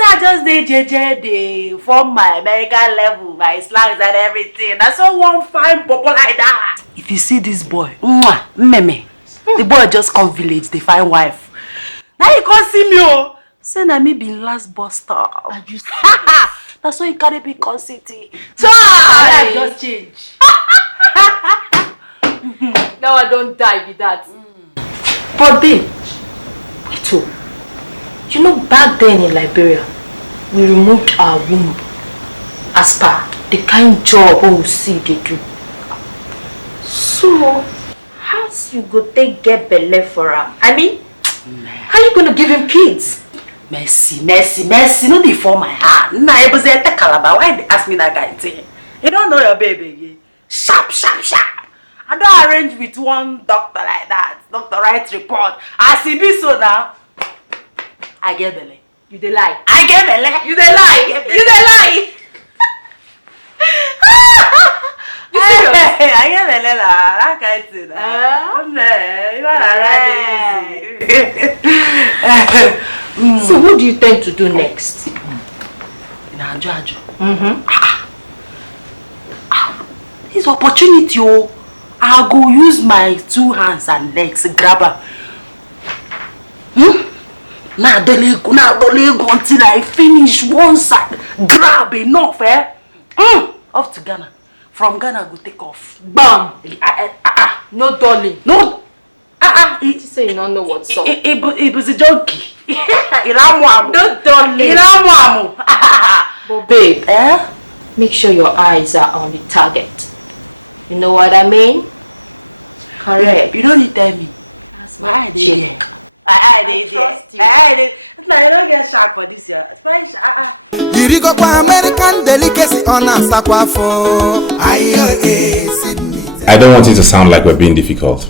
I just did JJ they form my American level, my slangs and everything. That's so one fine bubble like that. If you see this boy, meme, the boy just come village, they find wife. Now you can't see me, oh. Say na me been last bus stop. That's why you carry big city. So I just change. Now I don't die with that. But babe, wait oh. You know back then in Liberia, we removed our womb as per the kind job we see they do. So, how's you go take get belly for him? I mean, how you gonna give him kids? Mercy. No dey for my hand. Nah, I was at the calabar. Why they ask me that kind of thing? You don't know your baby again. Sharp. I don't arrange with one doctor like that. Doctor writes report. I see this so now. I get belly. You dey lie. I get belly. You dey lie. You dey lie. You serious? I get belly lah. That kind of thing. So what do you intend to do next? In Ajo. This opportunity, oh, I go use my 2 hands and legs grab her. Now the until I finish one side, grab enough, off to Ghana. From Ghana, I go take off. Bam! No darling. No. You say you don't know what's up. It was a junkie. No darling. But babe, make sure your eyes are on the target. You know what I mean? Correct. You don't need to tell me. That's my eye check. I trust you. I don't get sharp for this year. Irigo kwa American delicacy on a sakwafo. Aye, Sydney. I don't want it to sound like we're being difficult,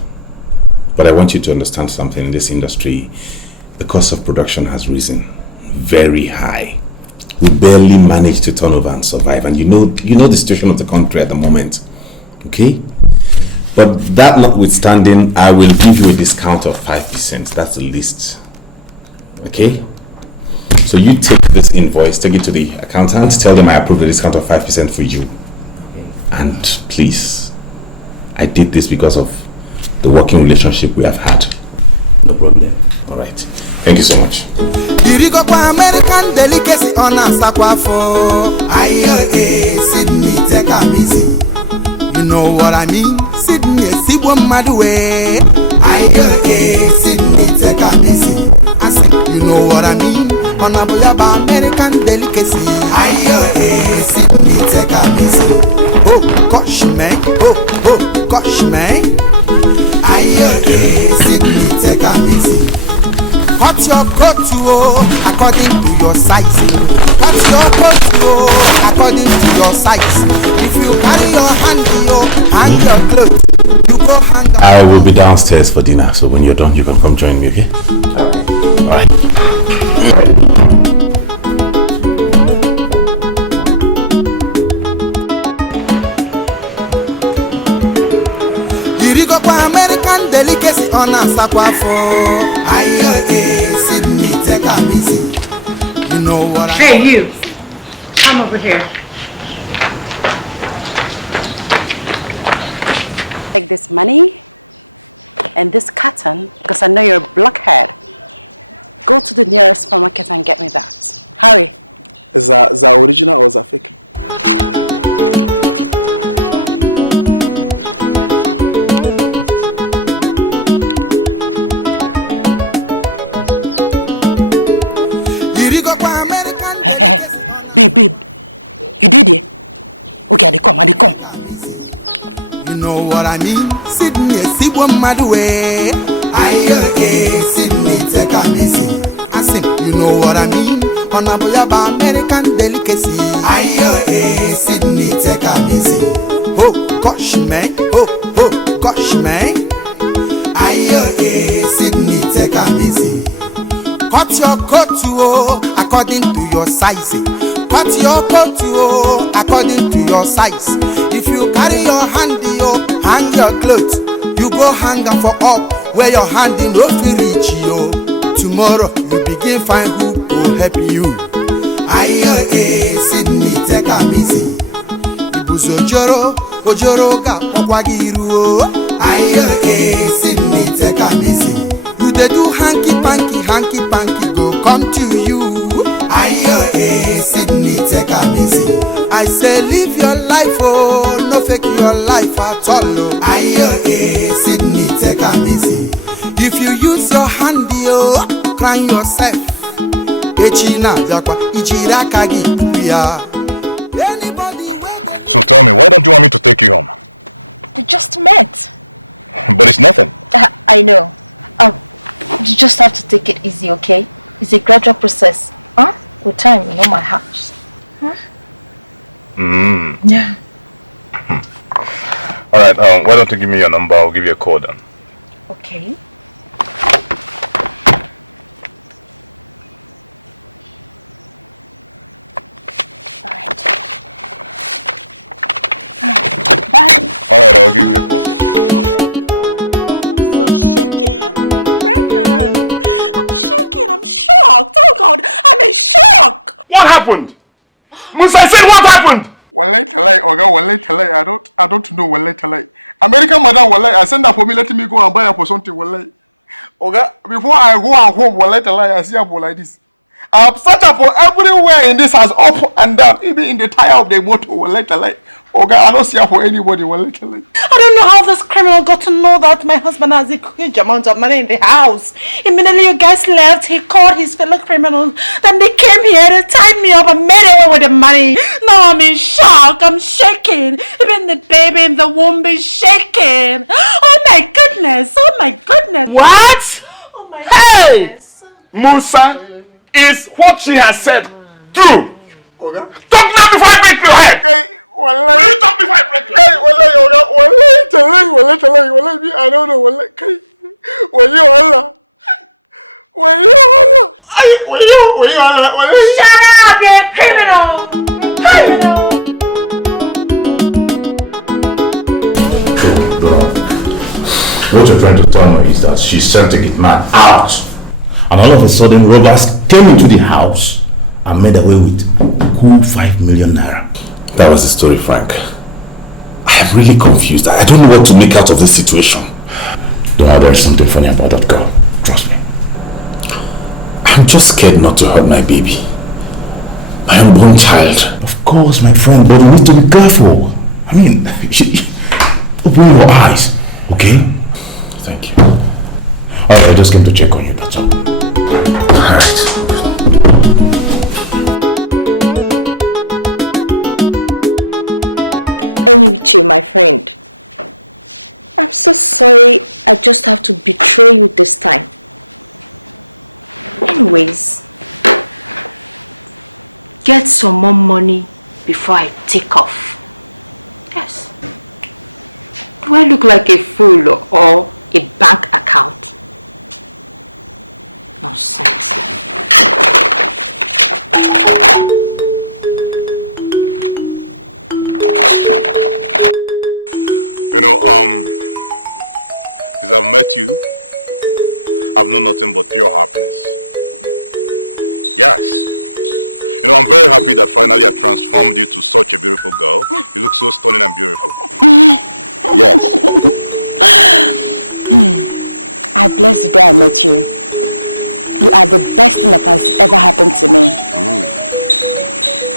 but I want you to understand something. In this industry, the cost of production has risen very high. We barely manage to turn over and survive, and you know the situation of the country at the moment. Okay? But that notwithstanding, I will give you a discount of 5%. That's the least. Okay? So you take this invoice, take it to the accountant, tell them I approve the discount of 5% for you. And please, I did this because of the working relationship we have had. No problem. All right. Thank you so much. Irigo kwa American delicacy on a sakwafo. Aye, Sydney, take a easy. You know what I mean? Sydney, Sibo Madwe. Aye, Sydney, take a easy. I said, you know what I mean? On a American American delicacy. Aye, Sydney, take a easy. Oh, gosh, man. Oh, gosh, man. Aye, Sydney, take a easy. Cut your coat according to your size. Cut your coat according to your size. If you carry your hand, hang your clothes. You go hang. I will be downstairs for dinner, so when you're done, you can come join me, okay? Alright. Alright. American delicacy on a sakwafo. Aye, Sydney, take a easy. You know what Hey, you. Come over here. Take this money and this cotton, because I know you're a blockhead. Go to the nearest supermarket and get me that. Hurry. Is that original or is that fake? Babe, you did it? Okay, they come. You know what I mean? Sydney, see one mad way. Aye, Sydney, take a easy. I sing, you know what I mean? On a boy about American delicacy. Aye, Sydney, take a easy. Oh, gosh, man. Oh, gosh, man. Aye, Sydney, take a easy. Cut your coat according to your size. Cut your coat according to your size. If you carry your hand, hang your clothes. You go hang them for up where your hand in no reach yo. Tomorrow you begin find who will help you. Aye, Sydney, take a easy. Ibuzo ojoro ga okwagiru. Aye, Sydney, take a easy. They do hanky panky go come to you. Aye, Sydney, take a easy. I say live your life, no fake your life at all. Aye, Sydney, take a easy. If you use your hand, cry yourself. So tell me, why don't you want me to take you home? We just met. But it's nothing. I know. You just have to take it easy, okay? It's a gradual process. Huh? With time, you know my house. Huh? Yeah. Alright, why don't you give me your number? I'll give you a call then. Okay. Alright. Bye. Alright, I'll give you a call. I'm shocked. Oh God, I'm in shock. What happened? Musa, I said what happened? Wallahi talai, Oga, wallahi talai. I don't know wallahi talai. American madam, wallahi, I send her for me, letting me go and buy her for something, wallahi. Oga, before I go home, wallahi talai, I see her like this. I've searched her for everywhere in this house, up and down, even in the tire of the motor, wallahi talai. Oga, I don't see her for anybody, wallahi talai. I don't know how this criminal got to know that my husband has a huge amount of money in the house. Immediately you guys left, he called his fellow criminals. Then they came here, they tied me up and made away with the money. Now I'm in shock, I'm shaking. Even the baby in the womb is shaking. Oh my goodness, oh my goodness. What? Oh my goodness. Musa, is what she has said true? Okay. Talk now before I break your head. Okay. Will you talk before I break your head? Wallahi, I don't know. Wallahi, shut up, you criminal! What your friend told me is that she sent a man out, and all of a sudden robbers came into the house and made away with cool 5 million naira. That was the story, Frank. I am really confused. I don't know what to make out of this situation. There's something funny about that girl. Trust me. I'm just scared not to hurt my baby. My unborn child. Of course, my friend, but you need to be careful. I mean, open your eyes, okay? Thank you. Alright, I just came to check on you, that's all. Alright. Alichi, my friend. I'm so sorry. I just have to betray you this time. Anyways, get some more money before I take off. Yes. Do I look like a fool or a bank account? Nonsense. You know, since I've met you, I've known nothing but pure happiness. Yes. You know, I'm very happy that finally I transformed you to such a beautiful girl. You look so stunning and beautiful. Yes. I bless the day I met you. You are the best thing that has ever happened to me.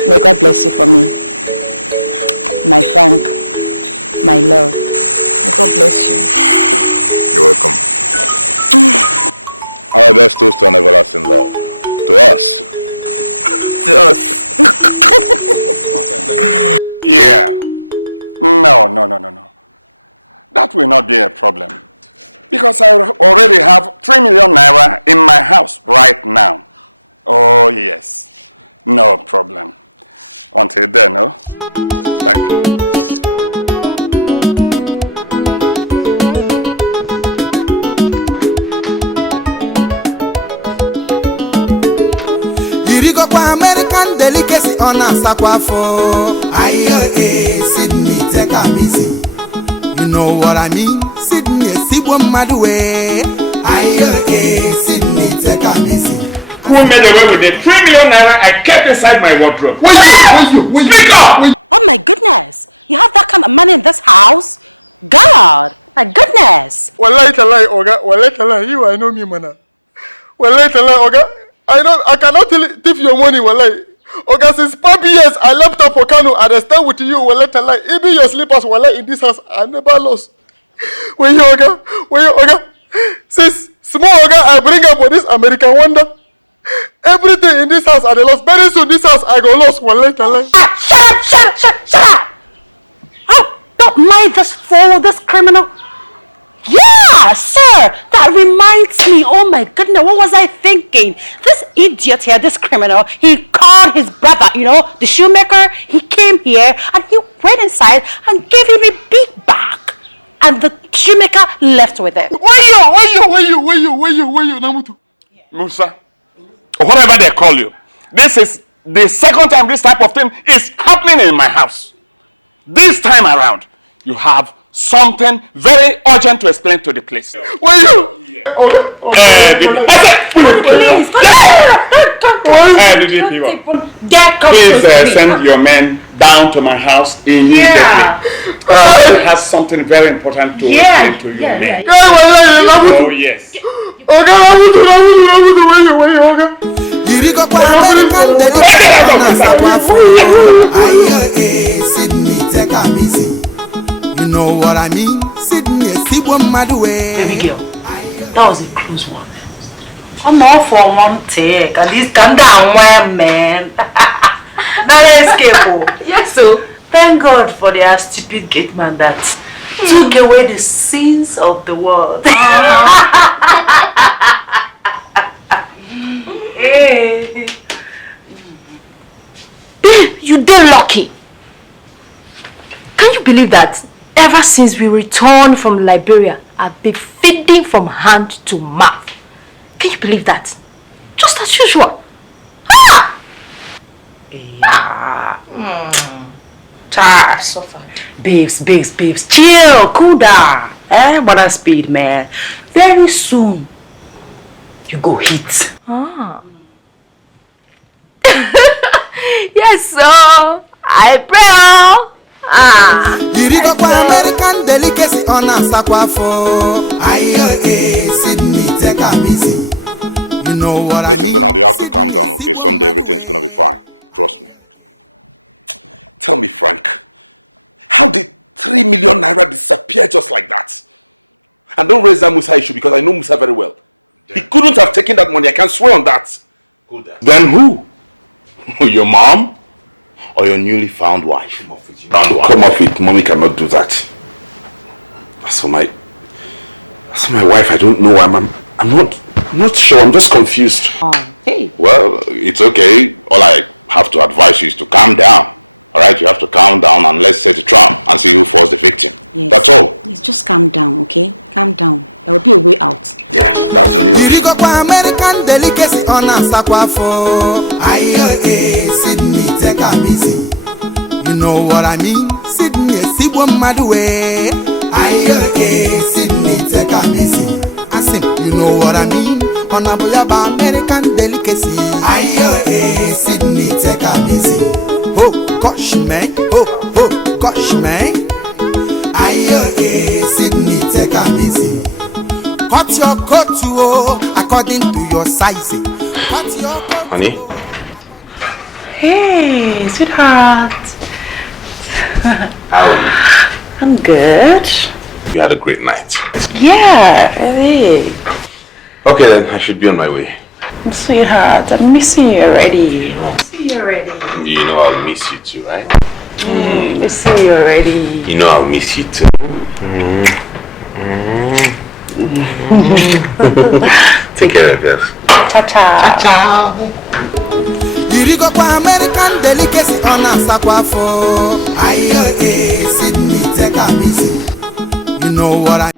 May God bless you for me. My Frank, my love. May God bless you. You're welcome. Alright, let's toast to an everlasting love. To us. To us. Yeah. No. That will not be a problem. Because I already have 3 million naira in my house right now. Oh, yes. No problem. Until then, no? Thank you. American delicacy on a sakwafo. Ayo, Sydney, take a easy. You know what I mean? Sydney, Sibo Madwe. Ayo, Sydney, take a easy. Who made away with the 3 million naira I kept inside my wardrobe? Speak up! Oh my goodness! You have that kind of money in this house? God! My goodness! Wallahi talai, Oga. Wallahi talai, you I know me, mana. Wallahi talai, Oga. I cannot thief your money, wallahi. Oga, since 5 years I left up for Kano and I stay with you, wallahi talai. Even your slippers, wallahi, in this house, I never lost. When you, Oga? Since small Oga, I bring up for this American wonder. Everything in this house, I lost. Very soon, this house, I go lost, wallahi talai. Shut up! Oh, don't mind this fool, this criminal. Yeah, sir, that reminds me. Oh my goodness, what was I thinking? This idiot here, this criminal, he called his brother, you know, the shoemaker. He came here and he went inside and gave him a big bag. And the shoemaker left with it. Where you, Namutu? Musa, or whatever they call you. This is the second time this type of thing is happening in my house. This time around, you have something very urgent to explain to the place. Where you? Please send your men down to my house immediately. It has something very important to explain to you. Oh yes. You know what I mean? Sydney, Sibo Madwe. Baby girl, that was a close one. I'm all for one take. At least calm down, man. Not escape. Yes, so thank God for their stupid gate man that took away the sins of the world. Hey. You did lucky. Can you believe that? Ever since we returned from Liberia, I've been feeding from hand to mouth. Can you believe that? Just as usual. Ah! Yeah. Suffer. Babes, chill, cool down. What speed, man. Very soon, you go hit. Ah. Yes, sir. I pray. Yirigo kwa American delicacy on a sakwafo. Ayo, Sydney, take a easy. You know what Listen, Donald, you have to calm down, okay? Someday everything is gonna be fine. Trust me. Tell me, Frank, how did 3 million naira disappear just like that? And don't raise that Musa issue because I know Musa very well. He couldn't have taken that money, I can swear on that. Then who? Your mom? or your newly found wife. Come off it. Come off it. Mommy cannot do that. As for my wife, I don't know. I'm not sure. I'm just confused. Hey. Well, it's okay. All I have to advise you is to calm down. All right, you have to calm down and let's set a trap and see who falls the victim. Yes. That's all. Yes, just calm down, okay? Calm down. There will be a way out. Yeah, that's the only option. American delicacy on a sakwafo. Sydney, take a easy. You know what I mean? Sydney, Sibwa Madwe. Sydney, take a easy. I say, you know what I mean? On a boyaba American delicacy. Sydney, take a easy. Oh, gosh, man. Oh, gosh, man. Sydney, take a easy. Cut your coat according to your size. Cut your coat. Honey? Hey, sweetheart. How are you? I'm good. You had a great night. Yeah, really. Okay then, I should be on my way. Sweetheart, I'm missing you already. You know I'll miss you too, right? Missing you already. You know I'll miss you too. Take care of yourself. Ciao. Ciao. Irigo kwa American delicacy on a sakwafo. Sydney, take a easy. You know what I mean?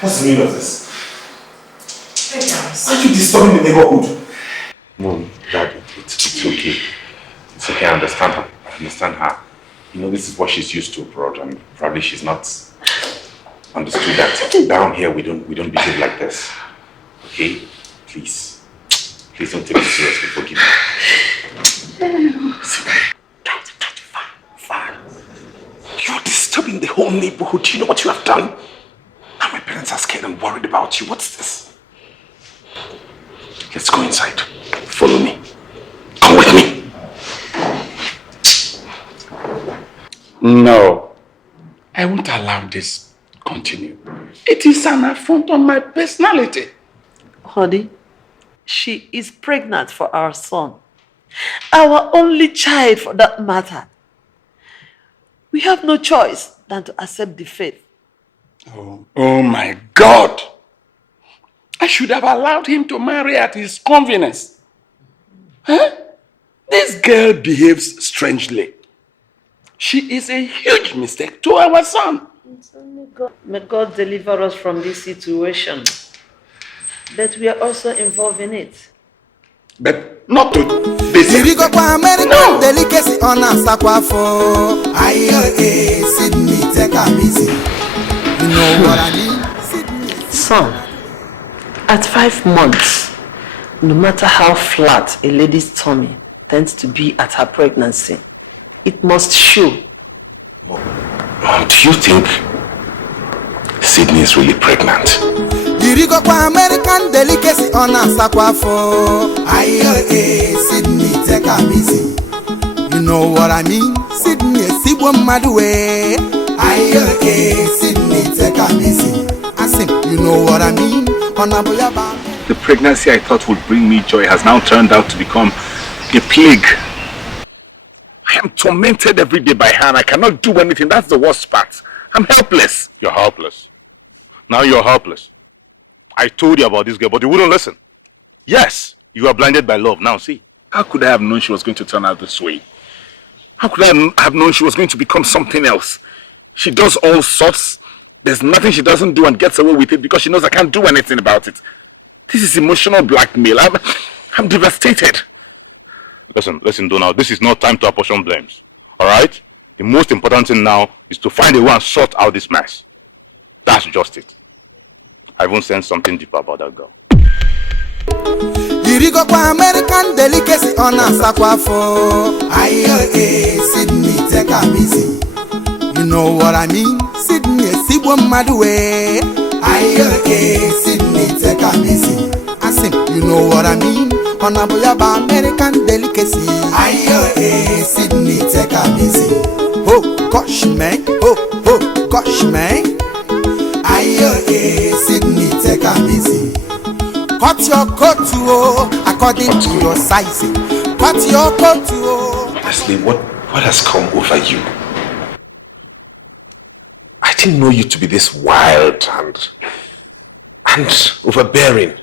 What's the meaning of this? Hey guys, aren't you disturbing the neighborhood? No, Dad, it's okay. It's okay, I understand her. You know, this is what she's used to abroad, and probably she's not understood that down here we don't behave like this. Okay? Please don't take it seriously. Forgive me. Try to fine. You're disturbing the whole neighborhood. Do you know what you have done? Now my parents are scared and worried about you. What's this? Let's go inside. Follow me. Come with me. No, I won't allow this to continue. It is an affront on my personality. Honey, she is pregnant for our son. Our only child for that matter. We have no choice than to accept the faith. Oh my God! I should have allowed him to marry at his convenience. Huh? This girl behaves strangely. She is a huge mistake to our son. It's only God. May God deliver us from this situation. But we are also involved in it. But not to this extent. No! Delicacy on a sakwafo. Sydney, take a easy. Son, at 5 months, no matter how flat a lady's tummy tends to be at her pregnancy, it must show. Mom, do you think Sydney is really pregnant? American delicacy on a sakwafo. Sydney, take a easy. You know what I mean? Sydney, Sibwa Madwe. Sydney, take a easy. I say, you know what I mean? The pregnancy I thought would bring me joy has now turned out to become a plague. I am tormented every day by her and I cannot do anything. That's the worst part. I'm helpless. You're helpless. Now you're helpless. I told you about this girl, but you wouldn't listen. Yes, you are blinded by love. Now see, How could I have known she was going to turn out this way? How could I have known she was going to become something else? She does all sorts. There's nothing she doesn't do and gets away with it because she knows I can't do anything about it. This is emotional blackmail. I'm devastated. Listen, Donald, this is not time to apportion blames. Alright? The most important thing now is to find a way and sort out this mess. That's just it. I won't sense something deeper about that girl. Irigo kwa American delicacy on a sakwafo. Aye, Sydney, take a easy. You know what I mean? Sydney, Sibo Madwe. Aye, Sydney, take a easy. I say, you know what I mean? On a boyaba American delicacy. Aye, Sydney, take a easy. Oh, gosh, man. Oh, gosh, man. Aye, Sydney, take a easy. Cut your coat according to your size. Cut your coat. Honestly, what has come over you? I didn't know you to be this wild and overbearing.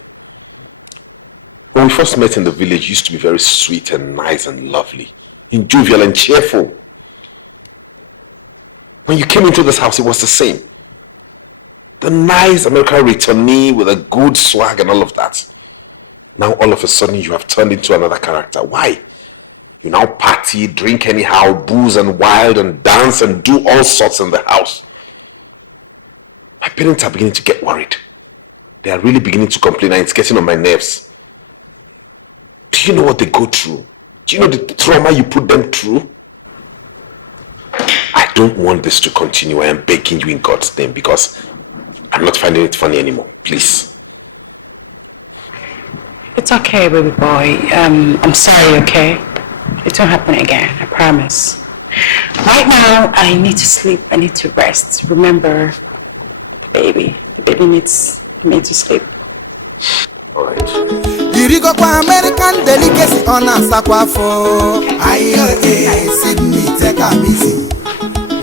When we first met in the village, you used to be very sweet and nice and lovely, and jovial and cheerful. When you came into this house, it was the same. The nice American returnee with a good swag and all of that. Now all of a sudden you have turned into another character. Why? You now party, drink anyhow, booze and wild and dance and do all sorts in the house. My parents are beginning to get worried. They are really beginning to complain and it's getting on my nerves. Do you know what they go through? Do you know the trauma you put them through? I don't want this to continue. I am begging you in God's name because I'm not finding it funny anymore. Please. It's okay, baby boy. I'm sorry, okay? It won't happen again, I promise. Right now, I need to sleep. I need to rest. Remember, the baby needs me to sleep. Alright. Irigo kwa American delicacy on a sakwafo. Aye, Sydney, take a easy.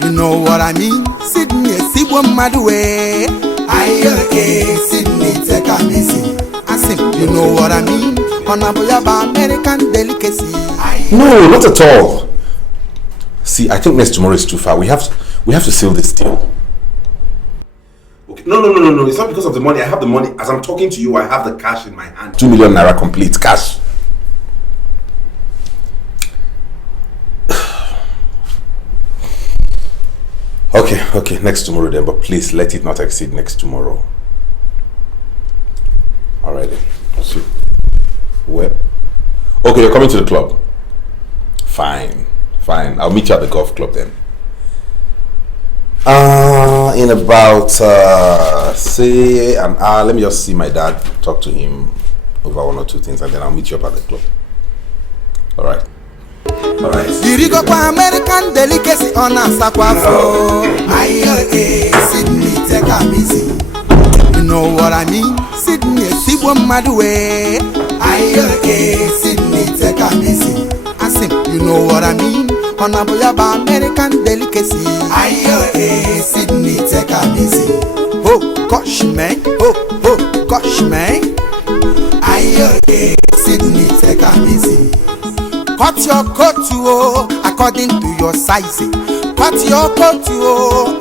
You know what I mean? Sydney, Sibo Madwe. Aye, Sydney, take a easy. I say, you know what I mean? On a boyaba American delicacy. No, not at all. See, I think next tomorrow is too far. We have to seal this deal. Okay. No. It's not because of the money. I have the money. As I'm talking to you, I have the cash in my hand. 2 million naira complete cash. Okay, next tomorrow then, but please let it not exceed next tomorrow. Alright then. See. Where? Okay, you're coming to the club. Fine. I'll meet you at the golf club then. In about say an hour. Let me just see my dad, talk to him over one or two things, and then I'll meet you up at the club. Alright. Irigo kwa American delicacy on a sakwafo. Aye, Sydney, take a easy. You know what I mean? Sydney, Sibo Madwe. Aye, Sydney, take a easy. I say, you know what I mean? On a boyaba American delicacy. Aye, Sydney, take a easy. Oh, gosh, man. Oh, gosh, man. Aye, Sydney, take a easy. Cut your coat according to your size. Cut your coat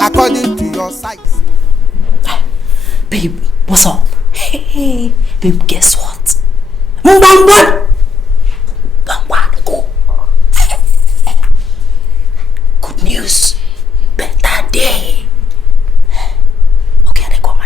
according to your size. Babe, what's up? Hey, babe, guess what? Go. Good news. Better day. Okay, they come.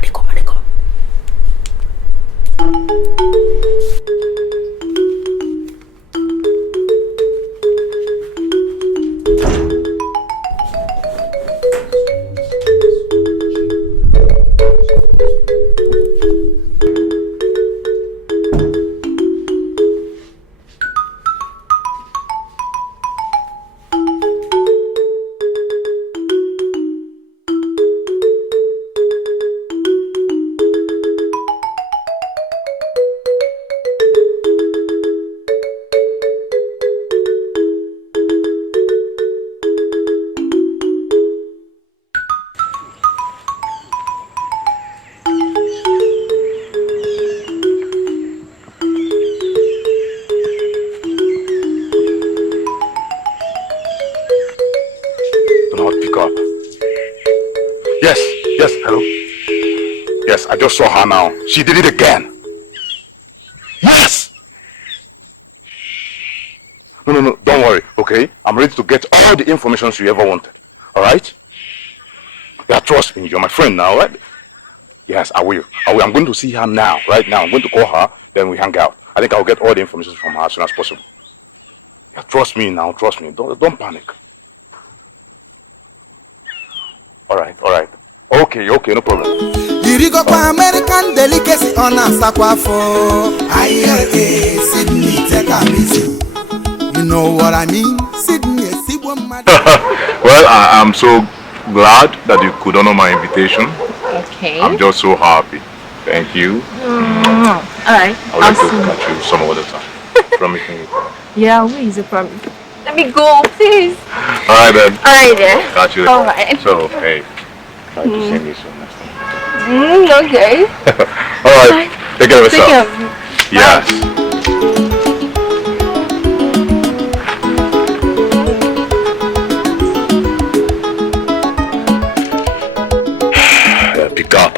Yes, hello? Yes, I just saw her now. She did it again. Yes! No, don't worry, okay? I'm ready to get all the information you ever wanted. Alright? Yeah, trust me, you're my friend now, right? Yes, I will. I'm going to see her now, right now. I'm going to call her, then we hang out. I think I'll get all the information from her as soon as possible. Yeah, trust me now, trust me. Don't panic. Alright. Okay, no problem. American delicacy on a sakwafo. Sydney, take a busy. You know what I mean? Sydney, Well, I'm so glad that you could honor my invitation. Okay. I'm just so happy. Thank you. Alright. I would like to catch you some other time. Promise me. Yeah, where is the problem? Let me go, please. Alright then. Alright then. Catch you. Alright. So, hey, try to see me soon next time. Okay. Alright. Take care of yourself. Take care of you. Yes. Pick up.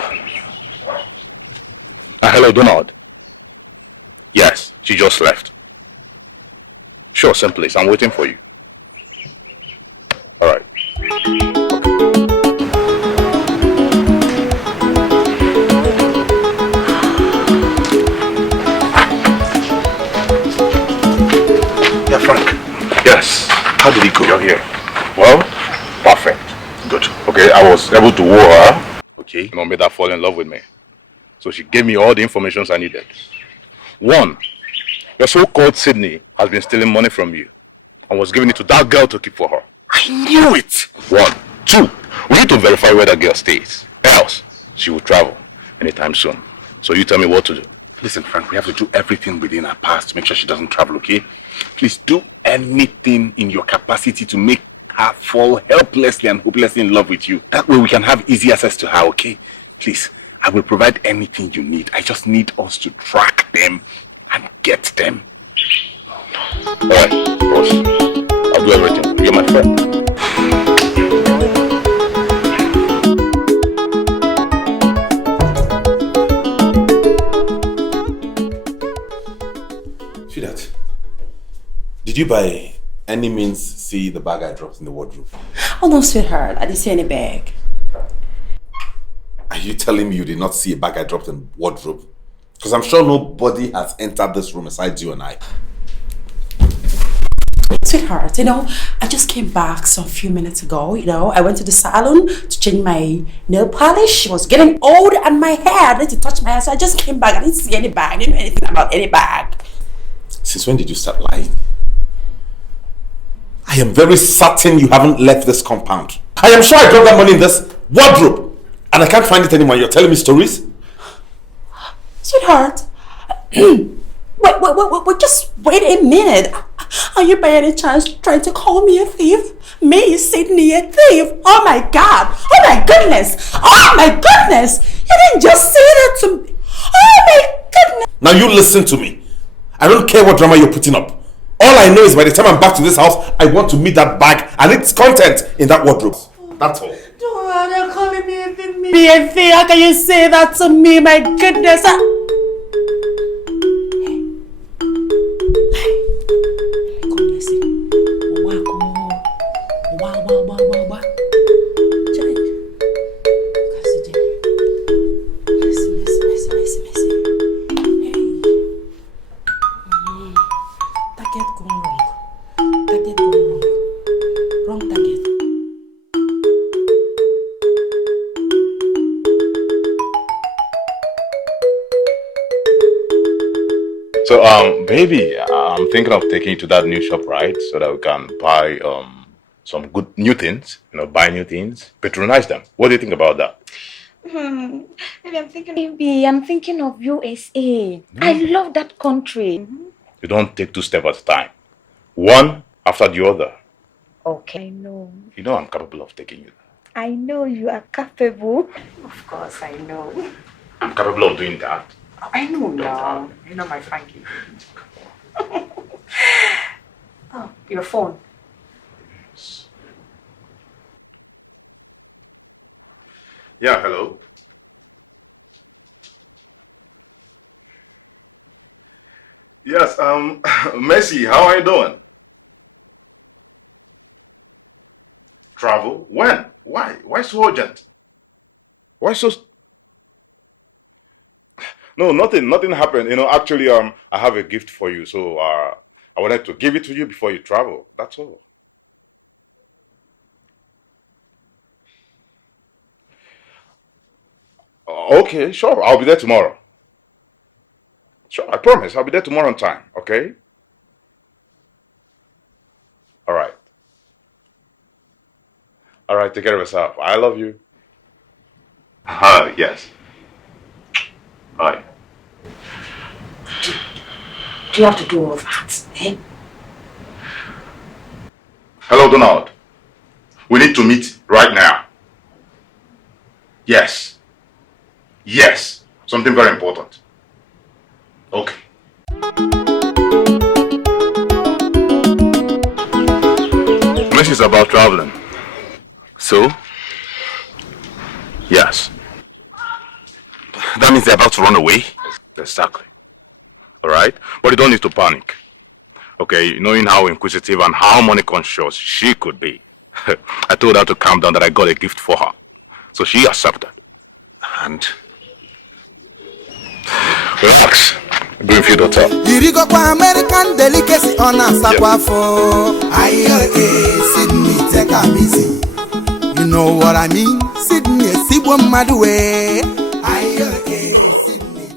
Hello, Donald. Yes, she just left. Sure, same place. I'm waiting for you. All right. Okay. Yeah, Frank. Yes. How did it go? You're here. Well, perfect. Good. Okay, I was able to woo her. Okay. Made her fall in love with me. So she gave me all the information I needed. One, your so-called Sydney has been stealing money from you and was giving it to that girl to keep for her. I knew it! 1, 2, we need to verify where that girl stays. Else, she will travel anytime soon. So you tell me what to do. Listen, Frank, we have to do everything within our past to make sure she doesn't travel, okay? Please do anything in your capacity to make her fall helplessly and hopelessly in love with you. That way we can have easy access to her, okay? Please, I will provide anything you need. I just need us to track them and get them. Alright, boss. I'll do everything for you. You're my friend. Sweetheart, did you by any means see the bag I dropped in the wardrobe? Oh no, sweetheart, I didn't see any bag. Are you telling me you did not see a bag I dropped in the wardrobe? Because I'm sure nobody has entered this room besides you and I. Sweetheart, I just came back some few minutes ago, I went to the salon to change my nail polish. It was getting old and my hair, I need to touch my hair, so I just came back. I didn't see any bag, I didn't know anything about any bag. Since when did you start lying? I am very certain you haven't left this compound. I am sure I dropped that money in this wardrobe and I can't find it anymore. You're telling me stories? Sweetheart, wait, just wait a minute. Are you by any chance trying to call me a thief? Me, Sydney, a thief? Oh my God! Oh my goodness! Oh my goodness! You didn't just say that to me. Oh my goodness! Now you listen to me. I don't care what drama you're putting up. All I know is by the time I'm back to this house, I want to meet that bag and its content in that wardrobe. That's all. Don't you're calling me a thief. How can you say that to me? My goodness! So, baby, I'm thinking of taking you to that new shop, right? So that we can buy some good new things, buy new things, patronize them. What do you think about that? Maybe I'm thinking of USA. I love that country. You don't take 2 steps at a time. One after the other. Okay, I know. You know I'm capable of taking you there. I know you are capable. Of course, I know. I'm capable of doing that. I know now. You know my Frankie. Oh, your phone. Yeah, hello. Yes, Messi, how are you doing? Travel? When? Why? Why so urgent? Why so... No, nothing happened. You know, actually, I have a gift for you, so I wanted to give it to you before you travel. That's all. Okay, sure. I'll be there tomorrow. Sure, I promise. I'll be there tomorrow on time, okay? All right. All right, take care of yourself. I love you. Yes. Bye. Do you have to do all that, eh? Hello, Donald. We need to meet right now. Yes. Yes. Something very important. Okay. Message is about traveling. So? Yes. That means they're about to run away? Exactly. Alright? But you don't need to panic. Okay, knowing how inquisitive and how money conscious she could be. I told her to calm down, that I got a gift for her. So she accepted. And? Relax. Green field hotel. Irigo kwa American delicacy on a sakwafo. Sydney take a busy. You know what I mean? Sydney, Sibo Madwe. So,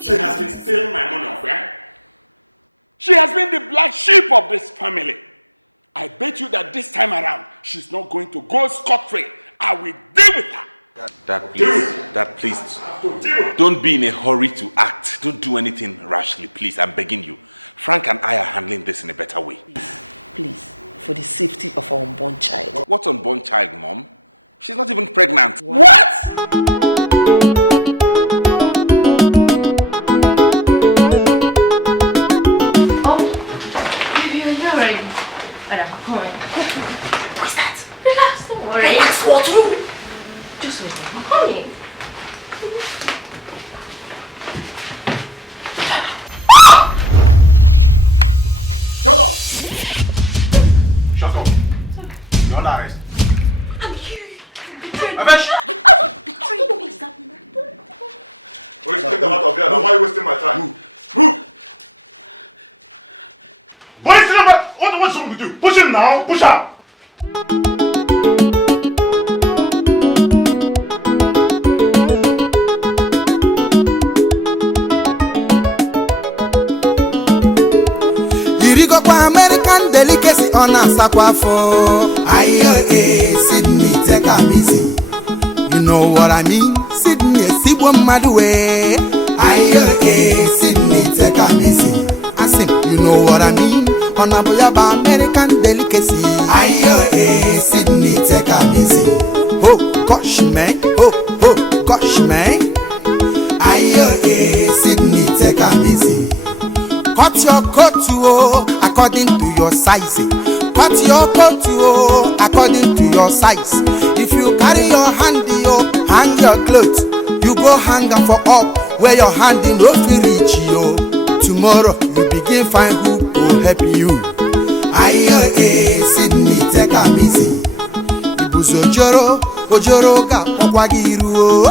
she has been stealing my money, okay? She has been the black sheep of this family. I bet you that this time around, she's not going to go scot-free. I will deal with her. Dad, please, don't be in a hurry to act. Don't do anything rashly, please. I'm begging you. Frank and I are handling this in a better way. Please, for the safety of our unborn child. What's unborn child, Mom? She's not even pregnant. What? What's that? Relax, don't worry. Relax, what? Just wait. I'm coming. Shut up! Shut up. You're under arrest. I'm here. Avesh! I was betrayed. What is that? Please take them out of here. Now, why are you wasting my time? Move! Boys, what's wrong with you? Push him now. Push her. Irigo kwa American delicacy on a sakwafo. Sydney take a busy. You know what I mean? Sydney, Sibo Madwe. Sydney take a busy. I say, you know what I mean? On a boyaba American delicacy. Sydney take a busy. Oh gosh man, oh gosh man. Sydney take a busy. Cut your coat according to your size. Cut your coat according to your size. If you carry your handy, hang your clothes. You go hang them for up where your handy no fit reach you. Tomorrow you begin find who will help you. Sydney take a busy. Ibuzo ojoro ga okwagiru.